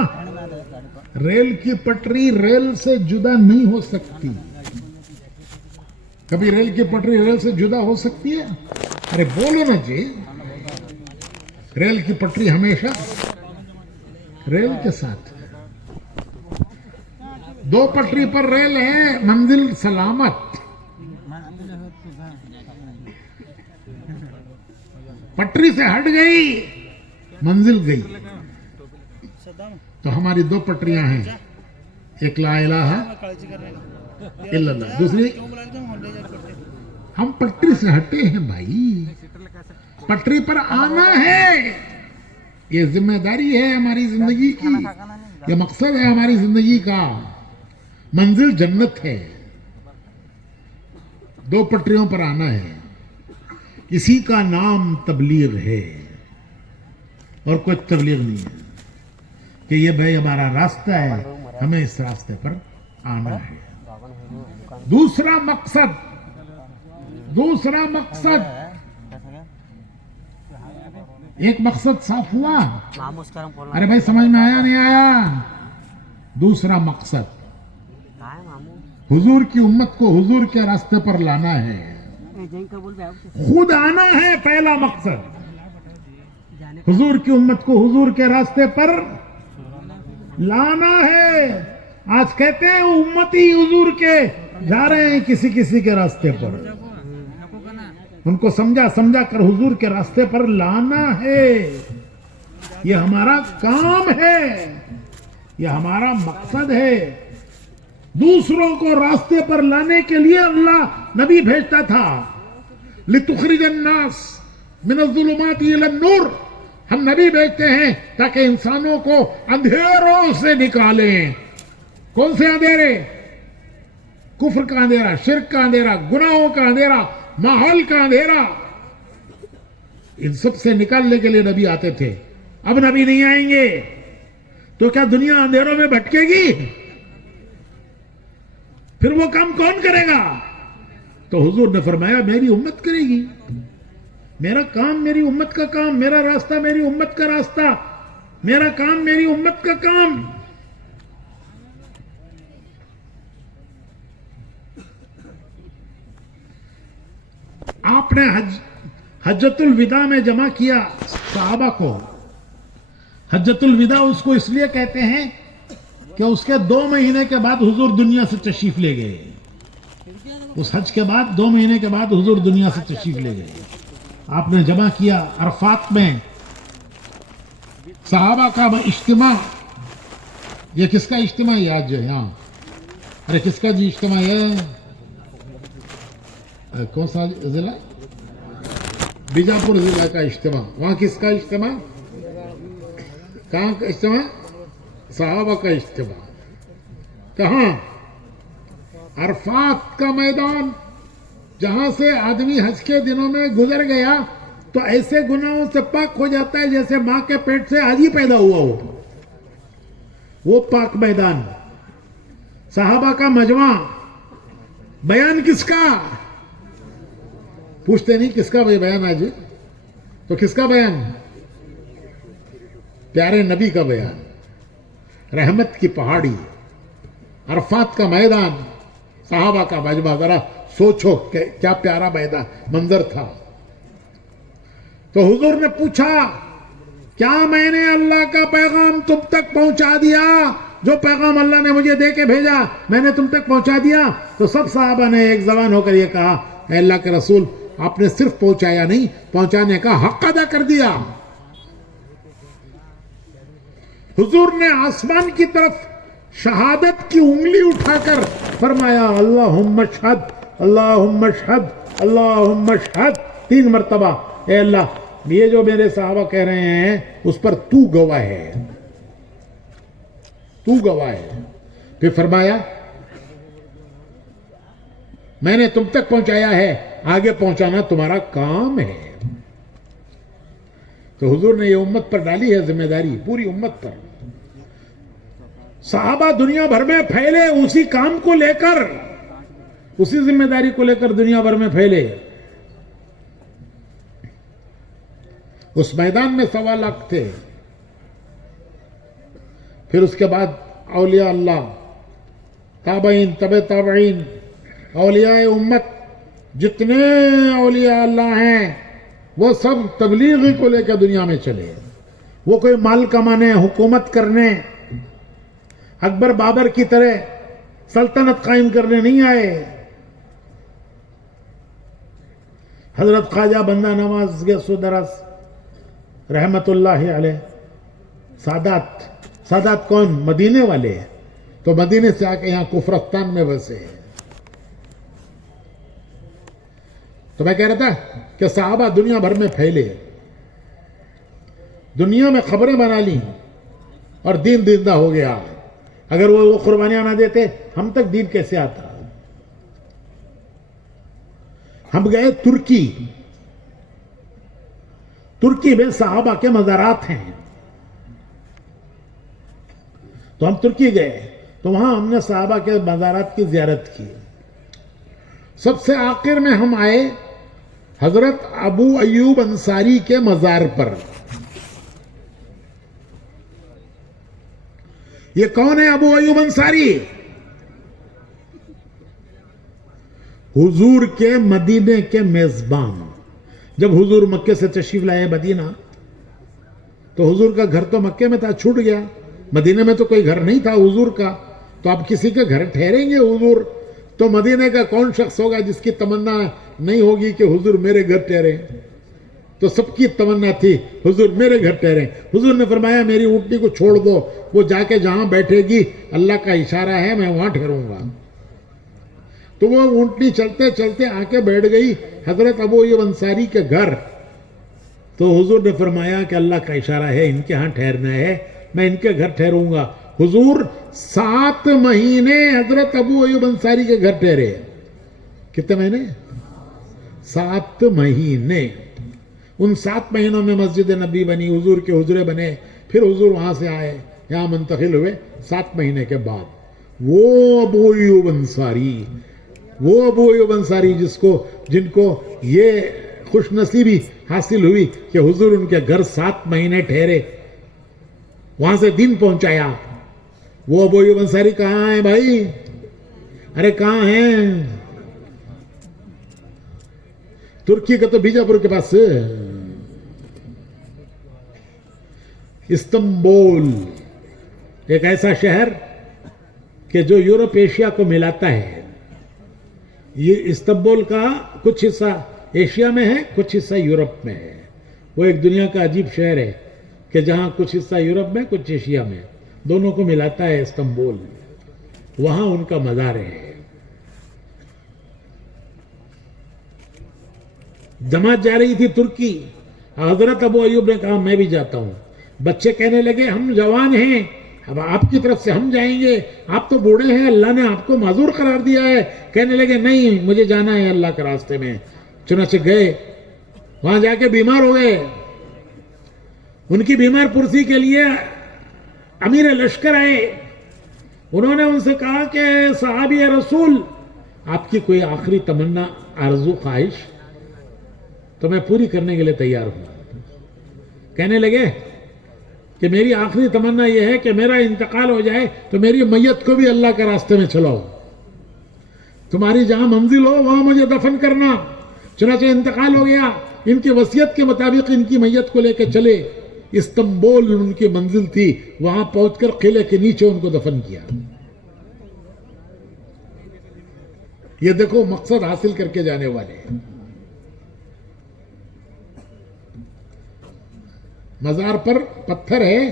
ریل کی پٹری ریل سے جدا نہیں ہو سکتی. کبھی ریل کی پٹری ریل سے جدا ہو سکتی ہے؟ ارے بولو نا جی. ریل کی پٹری ہمیشہ ریل کے ساتھ. 2 پٹری پر ریل ہے، منزل سلامت. پٹری سے ہٹ گئی، منزل گئی. تو ہماری 2 پٹریاں ہیں، ایک لا الہ الا اللہ، دوسری ہم پٹری سے ہٹے ہیں بھائی. پٹری پر آنا ہے، یہ ذمہ داری ہے ہماری زندگی کی، یہ مقصد ہے ہماری زندگی کا. منزل جنت ہے. 2 پٹریوں پر آنا ہے. اسی کا نام تبلیغ ہے، اور کوئی تبلیغ نہیں ہے کہ یہ بھائی ہمارا راستہ ہے، ہمیں اس راستے پر آنا ہے. دوسرا مقصد ایک مقصد صاف ہوا. ارے بھائی سمجھ میں آیا نہیں آیا؟ دوسرا مقصد حضور کی امت کو حضور کے راستے پر لانا ہے. خود آنا ہے پہلا مقصد. حضور کی امت کو حضور کے راستے پر لانا ہے. آج کہتے ہیں امتی حضور کے جا رہے ہیں کسی کسی کے راستے پر. ان کو سمجھا کر حضور کے راستے پر لانا ہے. یہ ہمارا کام ہے، یہ ہمارا مقصد ہے. دوسروں کو راستے پر لانے کے لیے اللہ نبی بھیجتا تھا. لِتُخْرِجَ النَّاسَ مِنَ الظُّلُمَاتِ إِلَى النُّورِ. ہم نبی بھیجتے ہیں تاکہ انسانوں کو اندھیروں سے نکالیں. کون سے اندھیرے؟ کفر کا اندھیرا، شرک کا اندھیرا، گناہوں کا اندھیرا، ماحول کا اندھیرا. ان سب سے نکالنے کے لیے نبی آتے تھے. اب نبی نہیں آئیں گے تو کیا دنیا اندھیروں میں بھٹکے گی؟ پھر وہ کام کون کرے گا؟ تو حضور نے فرمایا میری امت کرے گی. میرا کام میری امت کا کام، میرا راستہ میری امت کا راستہ، میرا کام میری امت کا کام. آپ نے حجۃ الوداع میں جمع کیا صحابہ کو. حجۃ الوداع اس کو اس لیے کہتے ہیں کہ اس کے 2 مہینے کے بعد حضور دنیا سے تشریف لے گئے. اس حج کے بعد 2 مہینے کے بعد حضور دنیا سے تشریف لے گئے. آپ نے جمع کیا عرفات میں صحابہ کا اجتماع. یہ کس کا اجتماع ہے آج یہاں؟ ارے کس کا جی اجتماع ہے؟ کون سا ضلع؟ بیجاپور ضلع کا اجتماع. وہاں کس کا اجتماع؟ کہاں کا اجتماع؟ صحابہ کا اجتماع. کہاں؟ عرفات کا میدان. جہاں سے آدمی حج کے دنوں میں گزر گیا تو ایسے گناہوں سے پاک ہو جاتا ہے جیسے ماں کے پیٹ سے آج ہی پیدا ہوا ہو. وہ پاک میدان صحابہ کا مجمع. بیان کس کا؟ پوچھتے نہیں کس کا بیان آج؟ تو کس کا بیان؟ پیارے نبی کا بیان. رحمت کی پہاڑی، عرفات کا میدان، صحابہ کا مجمع. ذرا سوچو کہ کیا پیارا میدان منظر تھا. تو حضور نے پوچھا کیا میں نے اللہ کا پیغام تم تک پہنچا دیا؟ جو پیغام اللہ نے مجھے دے کے بھیجا میں نے تم تک پہنچا دیا؟ تو سب صحابہ نے ایک زبان ہو کر یہ کہا اے اللہ کے رسول آپ نے صرف پہنچایا نہیں، پہنچانے کا حق ادا کر دیا. حضور نے آسمان کی طرف شہادت کی انگلی اٹھا کر فرمایا اللہم اشہد اللہم اشہد اللہم اشہد 3 مرتبہ، اے اللہ یہ جو میرے صحابہ کہہ رہے ہیں اس پر تو گواہ ہے، تو گواہ ہے۔ پھر فرمایا میں نے تم تک پہنچایا ہے، آگے پہنچانا تمہارا کام ہے۔ تو حضور نے یہ امت پر ڈالی ہے ذمہ داری، پوری امت پر۔ صحابہ دنیا بھر میں پھیلے اسی کام کو لے کر، اسی ذمہ داری کو لے کر دنیا بھر میں پھیلے۔ اس میدان میں 1.25 لاکھ تھے۔ پھر اس کے بعد اولیاء اللہ، تابعین، تبع تابعین، اولیاء امت، جتنے اولیاء اللہ ہیں وہ سب تبلیغی کو لے کے دنیا میں چلے۔ وہ کوئی مال کمانے، حکومت کرنے، اکبر بابر کی طرح سلطنت قائم کرنے نہیں آئے۔ حضرت خواجہ بندہ نواز گیس و درس رحمت اللہ علیہ، سادات کون؟ مدینے والے، تو مدینے سے آ کے یہاں کفرستان میں بسے۔ تو میں کہہ رہا تھا کہ صحابہ دنیا بھر میں پھیلے، دنیا میں خبریں بنا لی اور دین زندہ ہو گیا۔ اگر وہ قربانیاں نہ دیتے ہم تک دین کیسے آتا؟ ہم گئے ترکی میں صحابہ کے مزارات ہیں، تو ہم ترکی گئے تو وہاں ہم نے صحابہ کے مزارات کی زیارت کی۔ سب سے آخر میں ہم آئے حضرت ابو ایوب انصاری کے مزار پر۔ یہ کون ہے ابو ایوب انصاری؟ حضور کے مدینے کے میزبان۔ جب حضور مکے سے تشریف لائے مدینہ تو حضور کا گھر تو مکے میں تھا، چھوٹ گیا۔ مدینے میں تو کوئی گھر نہیں تھا حضور کا، تو آپ کسی کے گھر ٹھہریں گے حضور؟ تو مدینے کا کون شخص ہوگا جس کی تمنا نہیں ہوگی کہ حضور میرے گھر ٹھہریں؟ تو سب کی تمنا تھی حضور میرے گھر ٹھہریں۔ حضور نے فرمایا میری اونٹنی کو چھوڑ دو، وہ جا کے جہاں بیٹھے گی اللہ کا اشارہ ہے میں وہاں ٹھہروں گا۔ تو وہ اونٹنی چلتے چلتے آ کے بیٹھ گئی حضرت ابو ایوب انصاری کے گھر۔ تو حضور نے فرمایا کہ اللہ کا اشارہ ہے ان کے ہاں ٹھہرنا ہے، میں ان کے گھر ٹھہروں گا۔ حضور 7 مہینے حضرت ابو ایوب انصاری کے گھر ٹھہرے۔ کتنے مہینے؟ 7 مہینے۔ ان 7 مہینوں میں مسجد نبی بنی، حضور کے حجرے بنے، پھر حضور وہاں سے آئے یہاں منتقل ہوئے 7 مہینے کے بعد۔ وہ ابو ایوب انصاری جن کو یہ خوش نصیبی حاصل ہوئی کہ حضور ان کے گھر 7 مہینے ٹھہرے، وہاں سے دین پہنچایا۔ وہ ابو ایوب انصاری کہاں ہیں بھائی؟ ارے کہاں ہیں؟ ترکی کا تو بیجاپور کے پاس استنبول، ایک ایسا شہر کہ جو یورپ ایشیا کو ملاتا ہے۔ یہ استنبول کا کچھ حصہ ایشیا میں ہے، کچھ حصہ یورپ میں ہے۔ وہ ایک دنیا کا عجیب شہر ہے کہ جہاں کچھ حصہ یورپ میں کچھ ایشیا میں، دونوں کو ملاتا ہے استنبول۔ وہاں ان کا مزار ہے۔ جماعت جا رہی تھی ترکی، حضرت ابو ایوب نے کہا میں بھی جاتا ہوں۔ بچے کہنے لگے ہم جوان ہیں، اب آپ کی طرف سے ہم جائیں گے، آپ تو بوڑھے ہیں، اللہ نے آپ کو معذور قرار دیا ہے۔ کہنے لگے نہیں مجھے جانا ہے اللہ کے راستے میں۔ چنانچہ گئے، وہاں جا کے بیمار ہو گئے۔ ان کی بیمار پرسی کے لیے امیر لشکر آئے۔ انہوں نے ان سے کہا کہ صحابی رسول آپ کی کوئی آخری تمنا، آرزو، خواہش؟ تو میں پوری کرنے کے لیے تیار ہوں۔ کہنے لگے کہ میری آخری تمنا یہ ہے کہ میرا انتقال ہو جائے تو میری میت کو بھی اللہ کے راستے میں چلاؤ، تمہاری جہاں منزل ہو وہاں مجھے دفن کرنا۔ چنانچہ انتقال ہو گیا، ان کی وصیت کے مطابق ان کی میت کو لے کے چلے۔ استنبول ان کی منزل تھی، وہاں پہنچ کر قلعے کے نیچے ان کو دفن کیا۔ یہ دیکھو مقصد حاصل کر کے جانے والے ہیں۔ مزار پر پتھر ہے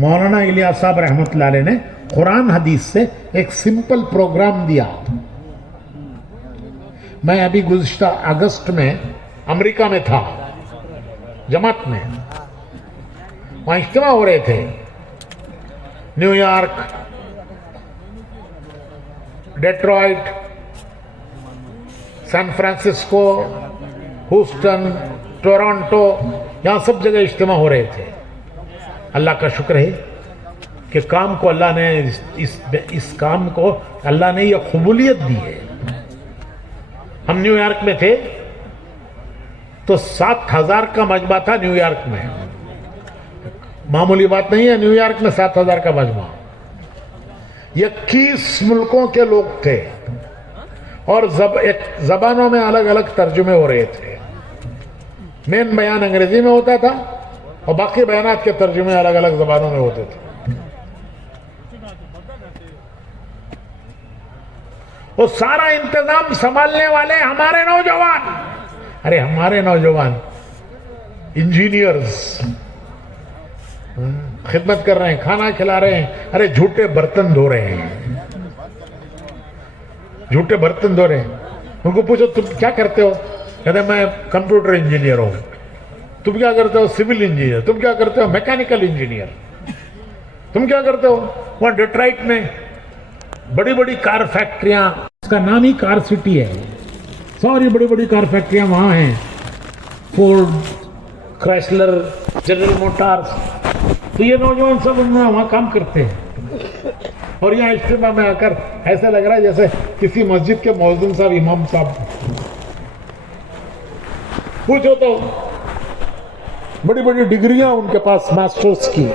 مولانا الیاس صاحب رحمت اللہ علیہ نے قرآن حدیث سے ایک سمپل پروگرام دیا. میں ابھی گزشتہ اگست میں امریکہ میں تھا جماعت میں, وہاں اجتماع ہو رہے تھے. New York, Detroit, San Francisco, Houston, Toronto, یہاں سب جگہ اجتماع ہو رہے تھے. اللہ کا شکر ہے کہ کام کو اللہ نے اس کام کو اللہ نے یہ قبولیت دی ہے. ہم نیو یارک میں تھے تو 7,000 کا مجمع تھا نیو یارک میں. معمولی بات نہیں ہے نیو یارک میں 7,000 کا مجمع. 21 ملکوں کے لوگ تھے اور زبانوں میں الگ الگ ترجمے ہو رہے تھے. مین بیان انگریزی میں ہوتا تھا اور باقی بیانات کے ترجمے الگ الگ زبانوں میں ہوتے تھے. وہ سارا انتظام سنبھالنے والے ہمارے نوجوان, ارے ہمارے نوجوان انجینئرز خدمت کر رہے ہیں, کھانا کھلا رہے ہیں. ارے جھوٹے برتن دھو رہے ہیں, جھوٹے برتن دھو رہے ہیں. ان کو پوچھو تم کیا کرتے ہو, کہتے ہیں میں کمپیوٹر انجینئر ہوں. تم کیا کرتے ہو, سول انجینئر. تم کیا کرتے ہو, میکینیکل انجینئر. تم کیا کرتے ہو, وہاں ڈیٹرائٹ میں بڑی بڑی کار فیکٹریاں, اس کا نام ہی کار سٹی ہے, ساری بڑی بڑی کار فیکٹریاں وہاں ہیں. Ford, Chrysler, General Motors. تو یہ نوجوان سب وہاں کام کرتے ہیں اور یہاں اجتماع میں آ کر ایسا لگ رہا ہے جیسے کسی مسجد کے مؤذن صاحب, امام صاحب. پوچھو تو بڑی بڑی ڈگریاں ان کے پاس ماسٹرز کی,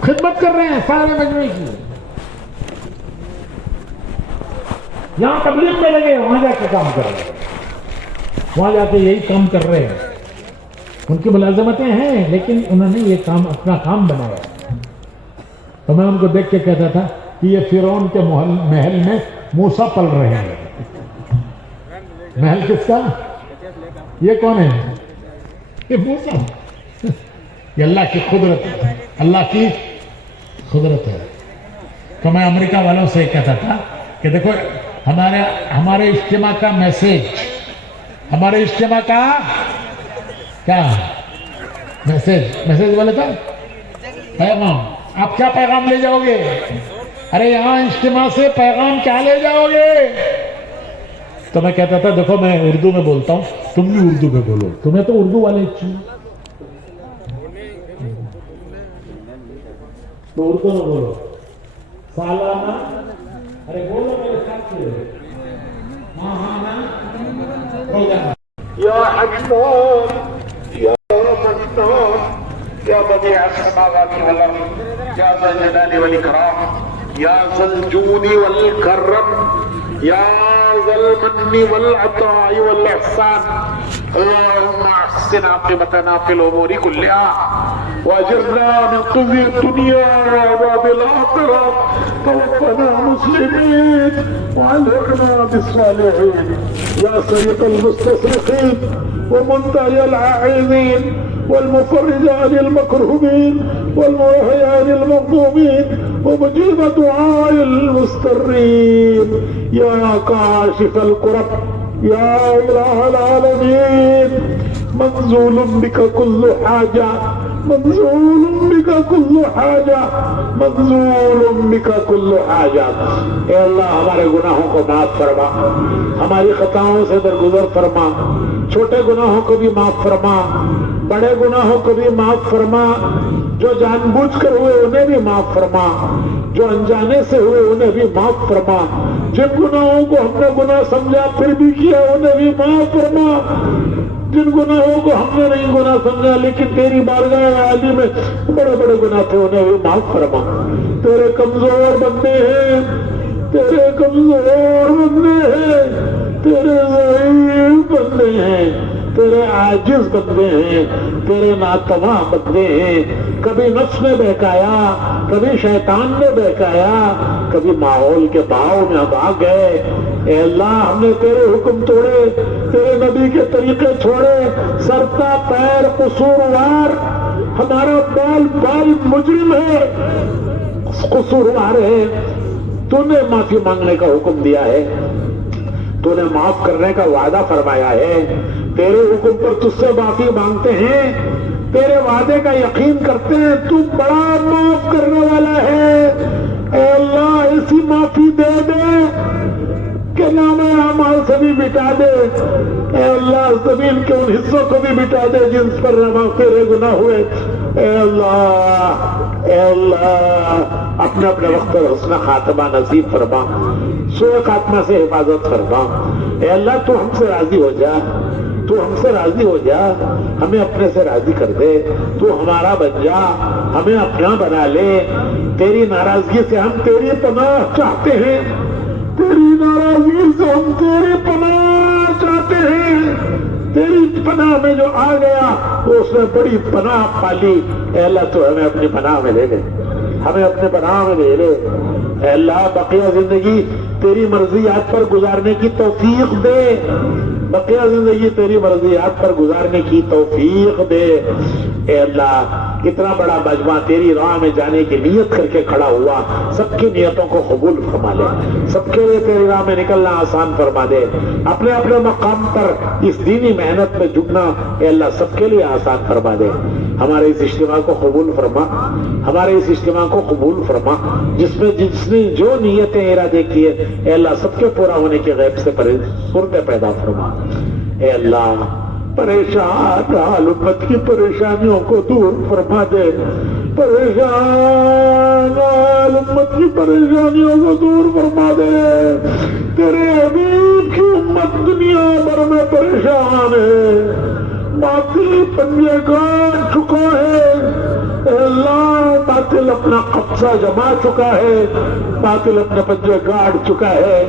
خدمت کر رہے ہیں سارے مجموعے کی. یہاں تبلیغ میں لگے, وہاں جا کے کام کر رہے ہیں, وہاں جا کے یہی کام کر رہے ہیں. ان کی ملازمتیں ہیں لیکن انہوں نے یہ کام اپنا کام بنایا. تو میں ان کو دیکھ کے کہتا تھا کہ یہ فرعون کے محل میں موسیٰ پل رہے ہیں. محل کس کا, یہ کون ہے, یہ موسیٰ. یہ اللہ کی قدرت ہے, اللہ کی قدرت ہے. تو میں امریکہ والوں سے کہتا تھا کہ دیکھو ہمارے اجتماع کا میسیج, ہمارے اجتماع کا کیا میسیج بولے تھا, پیغام. آپ کیا پیغام لے جاؤ گے؟ ارے یہاں اجتماع سے پیغام کیا لے جاؤ گے؟ تو میں کہتا تھا دیکھو میں اردو میں بولتا ہوں, تم بھی اردو میں بولو, تمہیں تو اردو والے اچھی تو اردو میں بولو. سالانہ, ارے بولو میرے ساتھ سے, ماہانہ, یا حنان یا منان یا بدیع السماوات والارض یا ذا الجلال والاکرام یا ذا الجود والکرم یا ذا المن والعطاء والاحسان اللهم احسن عاقبتنا في الامور كلها واجرنا من خزي الدنيا وعذاب الاخره توفنا مسلمين والحقنا بالصالحين يا سيد المستصرخين ومنتهي العاعزين والمفرج عن المكروبين والموحي عن المظلومين ومجيب دعاء المضطرين يا كاشف الكرب يا إله العالمين منزول بك كل حاجة منزول بك كل حاجة منزول بك كل حاجة. اے اللہ ہمارے گناہوں کو معاف فرما, ہماری خطاؤں سے درگزر فرما, چھوٹے گناہوں کو بھی معاف فرما, بڑے گناہوں کو بھی معاف فرما, جو جان بوجھ کر ہوئے انہیں بھی معاف فرما, جو انجانے سے ہوئے انہیں بھی معاف فرما, جن گناہوں کو ہم نے گناہ سمجھا پھر بھی کیا انہیں بھی معاف فرما, جن گناہوں کو ہم نے نہیں گناہ سمجھا لیکن تیری بارگاہ عالی میں بڑے بڑے گناہ تھے انہیں بھی معاف فرما. تیرے کمزور بندے ہیں, تیرے کمزور بندے ہیں, تیرے ضعیف بندے ہیں, تیرے عاجز بندے ہیں, تیرے ناتواں بندے ہیں. کبھی نفس نے بہکایا, کبھی شیطان نے بہکایا, کبھی ماحول کے بہاؤ میں ہم آ گئے. اے اللہ ہم نے تیرے حکم توڑے, تیرے نبی کے طریقے چھوڑے, سرتا پیر قصوروار ہمارا بال بال مجرم ہے، قصوروار ہے، تو نے معافی مانگنے کا حکم دیا ہے، تو نے معاف کرنے کا وعدہ فرمایا ہے، تیرے حکم پر تجھ سے معافی مانگتے ہیں، تیرے وعدے کا یقین کرتے ہیں، تو بڑا معاف کرنے والا ہے، اے اللہ ایسی معافی دے دے کہ نام اعمال سے بھی مٹا دے، اے اللہ زمین کے ان حصوں کو بھی مٹا دے جن پر تیرے گناہ ہوئے، اے اللہ، اے اللہ اپنے اپنے وقت پر حسن خاتمہ نصیب فرما، سوء خاتمہ سے حفاظت فرما، اے اللہ تو ہم سے راضی ہو جا، تو ہم سے راضی ہو جا، ہمیں اپنے سے راضی کر دے، تو ہمارا بن جا، ہمیں اپنا بنا لے، تیری ناراضگی سے ہم تیری پناہ چاہتے ہیں، تیری ناراضگی سے ہم تیری پناہ چاہتے ہیں، تیری پناہ میں جو آ گیا وہ اس نے بڑی پناہ پالی، اے اللہ تو ہمیں اپنی پناہ میں لے لے، ہمیں اپنے پناہ میں لے لے، اے اللہ بقیہ زندگی تیری مرضیات پر گزارنے کی توفیق دے، بقیہ زندگی تیری مرضیات پر گزارنے کی توفیق دے، اے اللہ اتنا بڑا مجمع تیری راہ میں جانے کی نیت کر کے کھڑا ہوا، سب کی نیتوں کو قبول فرما لے، سب کے لیے تیری راہ میں نکلنا آسان فرما دے، اپنے اپنے مقام پر اس دینی محنت میں جھکنا اے اللہ سب کے لیے آسان فرما دے، ہمارے اس اجتماع کو قبول فرما، ہمارے اس اجتماع کو قبول فرما، جس نے جو نیتیں ارادے کیے اے اللہ سب کے پورا ہونے کے غیب سے سرمے پیدا فرما، اے اللہ پریشان حال امت کی پریشانیوں کو دور فرما دے، پریشان حال امت کی پریشانیوں کو دور فرما دے، تیرے حبیب کی امت دنیا بھر میں پریشان ہے، باطل پنجے گاڑ چکا ہے، اے اللہ باطل اپنا قبضہ جما چکا ہے، باطل اپنے پنجے گاڑ چکا ہے،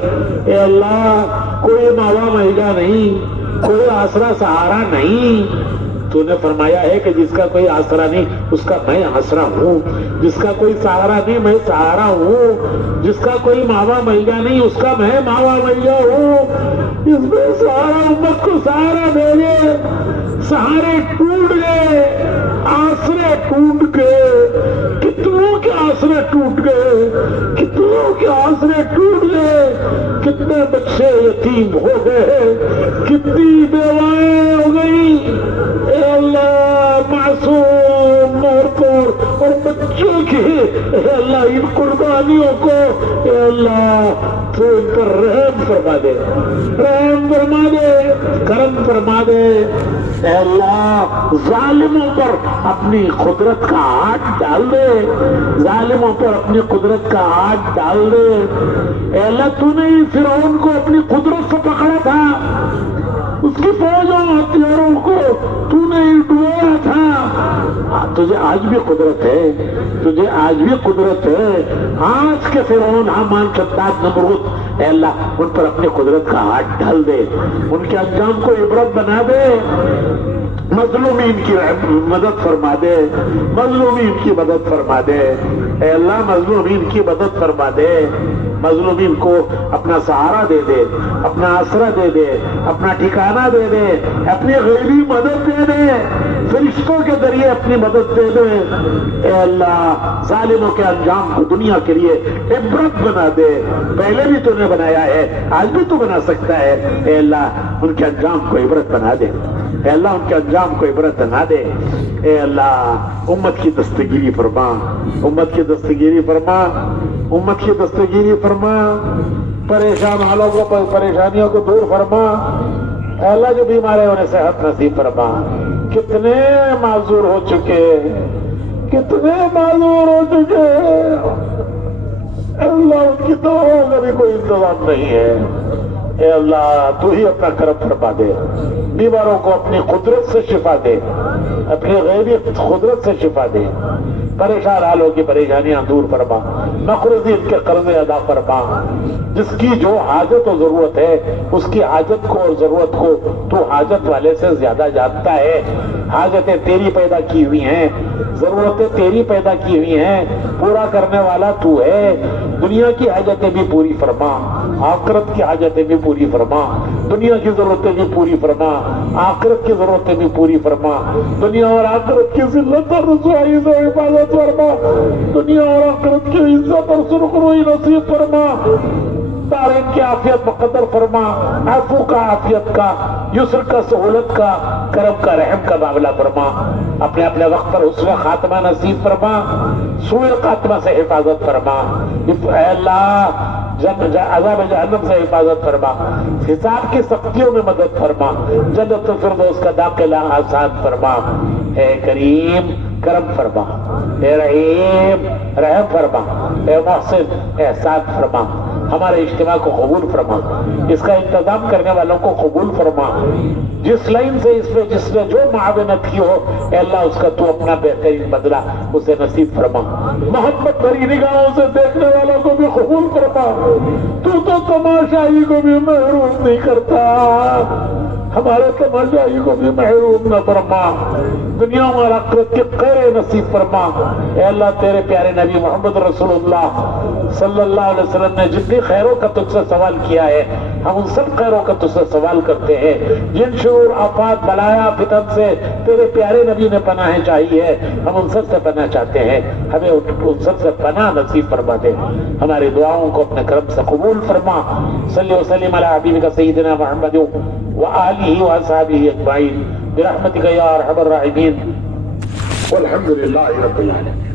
اے اللہ کوئی ماوا مہیجا نہیں، کوئی آسرا سہارا نہیں، تو نے فرمایا ہے کہ جس کا کوئی آسرا نہیں اس کا میں آسرا ہوں، جس کا کوئی سہارا نہیں میں سہارا ہوں، جس کا کوئی ماوا مہیجا نہیں اس کا میں ماوا مہیجا ہوں، اس میں سہارا امت کو سہارا دے دے، سہارے ٹوٹ گئے، آسرے ٹوٹ گئے، کتنوں کے آسرے ٹوٹ گئے، کتنوں کے آسرے ٹوٹ گئے، کتنے بچے یتیم ہو گئے، کتنی بیوائیں ہو گئی، اے اللہ معصوم عورتوں اور بچوں کی اے اللہ ان قربانیوں کو اے اللہ تو ان پر رحم فرما دے، رحم فرما دے، کرم فرما دے، اے اللہ ظالموں پر اپنی قدرت کا ہاتھ ڈال دے، ظالموں پر اپنی قدرت کا ہاتھ ڈال دے، اے اللہ تو نے فرعون کو اپنی قدرت سے پکڑا تھا، اس کی فوجوں ہتھیاروں کو تو نے ڈبویا تھا، تجھے آج بھی قدرت ہے، تجھے آج بھی قدرت ہے، آج کے فرعون حامان شداد نمرود اے اللہ ان پر اپنی قدرت کا ہاتھ ڈال دے، ان کے انجام کو عبرت بنا دے، مظلومین کی مدد فرما دے، مظلومین کی مدد فرما دے، اے اللہ مظلومین کی مدد فرما دے، مظلومین کو اپنا سہارا دے دے، اپنا آسرا دے دے، اپنا ٹھکانہ دے دے، اپنی غیبی مدد دے دے، فرشتوں کے ذریعے اپنی مدد دے دے، اے اللہ ظالموں کے انجام کو دنیا کے لیے عبرت بنا دے، پہلے بھی تو نے بنایا ہے آج بھی تو بنا سکتا ہے، اے اللہ ان کے انجام کو عبرت بنا دے، اے اللہ ان کے انجام کو عبرت بنا دے، اے اللہ امت کی دستگیری فرما، امت کی دستگیری فرما، امت کی دستگیری فرما، پریشان حالوں کو پریشانیوں کو دور فرما، اے اللہ جو بیمار ہے انہیں صحت نصیب فرما، کتنے معذور ہو چکے، کتنے معذور ہو چکے، اے اللہ ان کی دواؤں کا بھی کوئی انتظام نہیں ہے، اے اللہ تو ہی اپنا کرم فرما دے، بیماروں کو اپنی قدرت سے شفا دے، اپنی غیبی قدرت سے شفا دے، پریشان حالوں کی پریشانیاں دور فرما، مقروضین کے قرضے ادا فرما، جس کی جو حاجت و ضرورت ہے اس کی حاجت کو اور ضرورت کو تو حاجت والے سے زیادہ جانتا ہے، حاجتیں تیری پیدا کی ہوئی ہیں، ضرورتیں تیری پیدا کی ہوئی ہیں، پورا کرنے والا تو ہے، دنیا کی حاجتیں بھی پوری فرما، آخرت کی حاجتیں بھی پوری فرما، دنیا کی ضرورتیں بھی پوری فرما، آخرت کی ضرورتیں بھی پوری فرما، دنیا اور آخرت کی ذلت اور رسوائی سے حفاظت فرما، دنیا اور آخرت کی عزت اور سرخروئی نصیب فرما، دارین کی عافیت مقدر فرما، عفو کا، عافیت کا، یسر کا، سہولت کا، کرم کا، رحم کا معاملہ فرما، اپنے اپنے وقت پر حسن خاتمہ نصیب فرما، سوء خاتمہ سے حفاظت فرما، اے اللہ عذاب جہنم سے حفاظت فرما، حساب کی سختیوں میں مدد فرما، جنت الفردوس کا داخلہ آسان فرما، اے کریم کرم فرما، اے رحیم رحم فرما، اے محسن احسان فرما، ہمارے اجتماع کو قبول فرما، اس کا انتظام کرنے والوں کو قبول فرما، جس لائن سے اس میں جس نے جو معاونت کی ہو اے اللہ اس کا تو اپنا بہترین بدلہ اسے نصیب فرما، محبت بھری نگاہوں سے دیکھنے والوں کو بھی قبول فرما، تو تماشائی کو بھی محروم نہیں کرتا، ہمارے تماشائی کو بھی محروم نہ فرما، دنیا اور آخرت کے خیر نصیب فرما، اے اللہ تیرے پیارے نبی محمد رسول اللہ صلی اللہ علیہ وسلم نے جتنی خیروں کا تجھ سے سوال کیا ہے ہم ان سب خیروں کا تجھ سے سوال کرتے ہیں، جن شرور آفات بلایا فتن سے تیرے پیارے نبی نے پناہ چاہی ہے ہم ان سب سے پناہ چاہتے ہیں، ہمیں ان سب سے پناہ نصیب فرما دے، ہماری دعاؤں کو اپنے کرم سے قبول فرما، صلی وسلم علی حبیبک سیدنا محمد وآلہ وصحبہ اجمعین برحمتک یا ارحم الراحمین والحمد للہ رب العالمین۔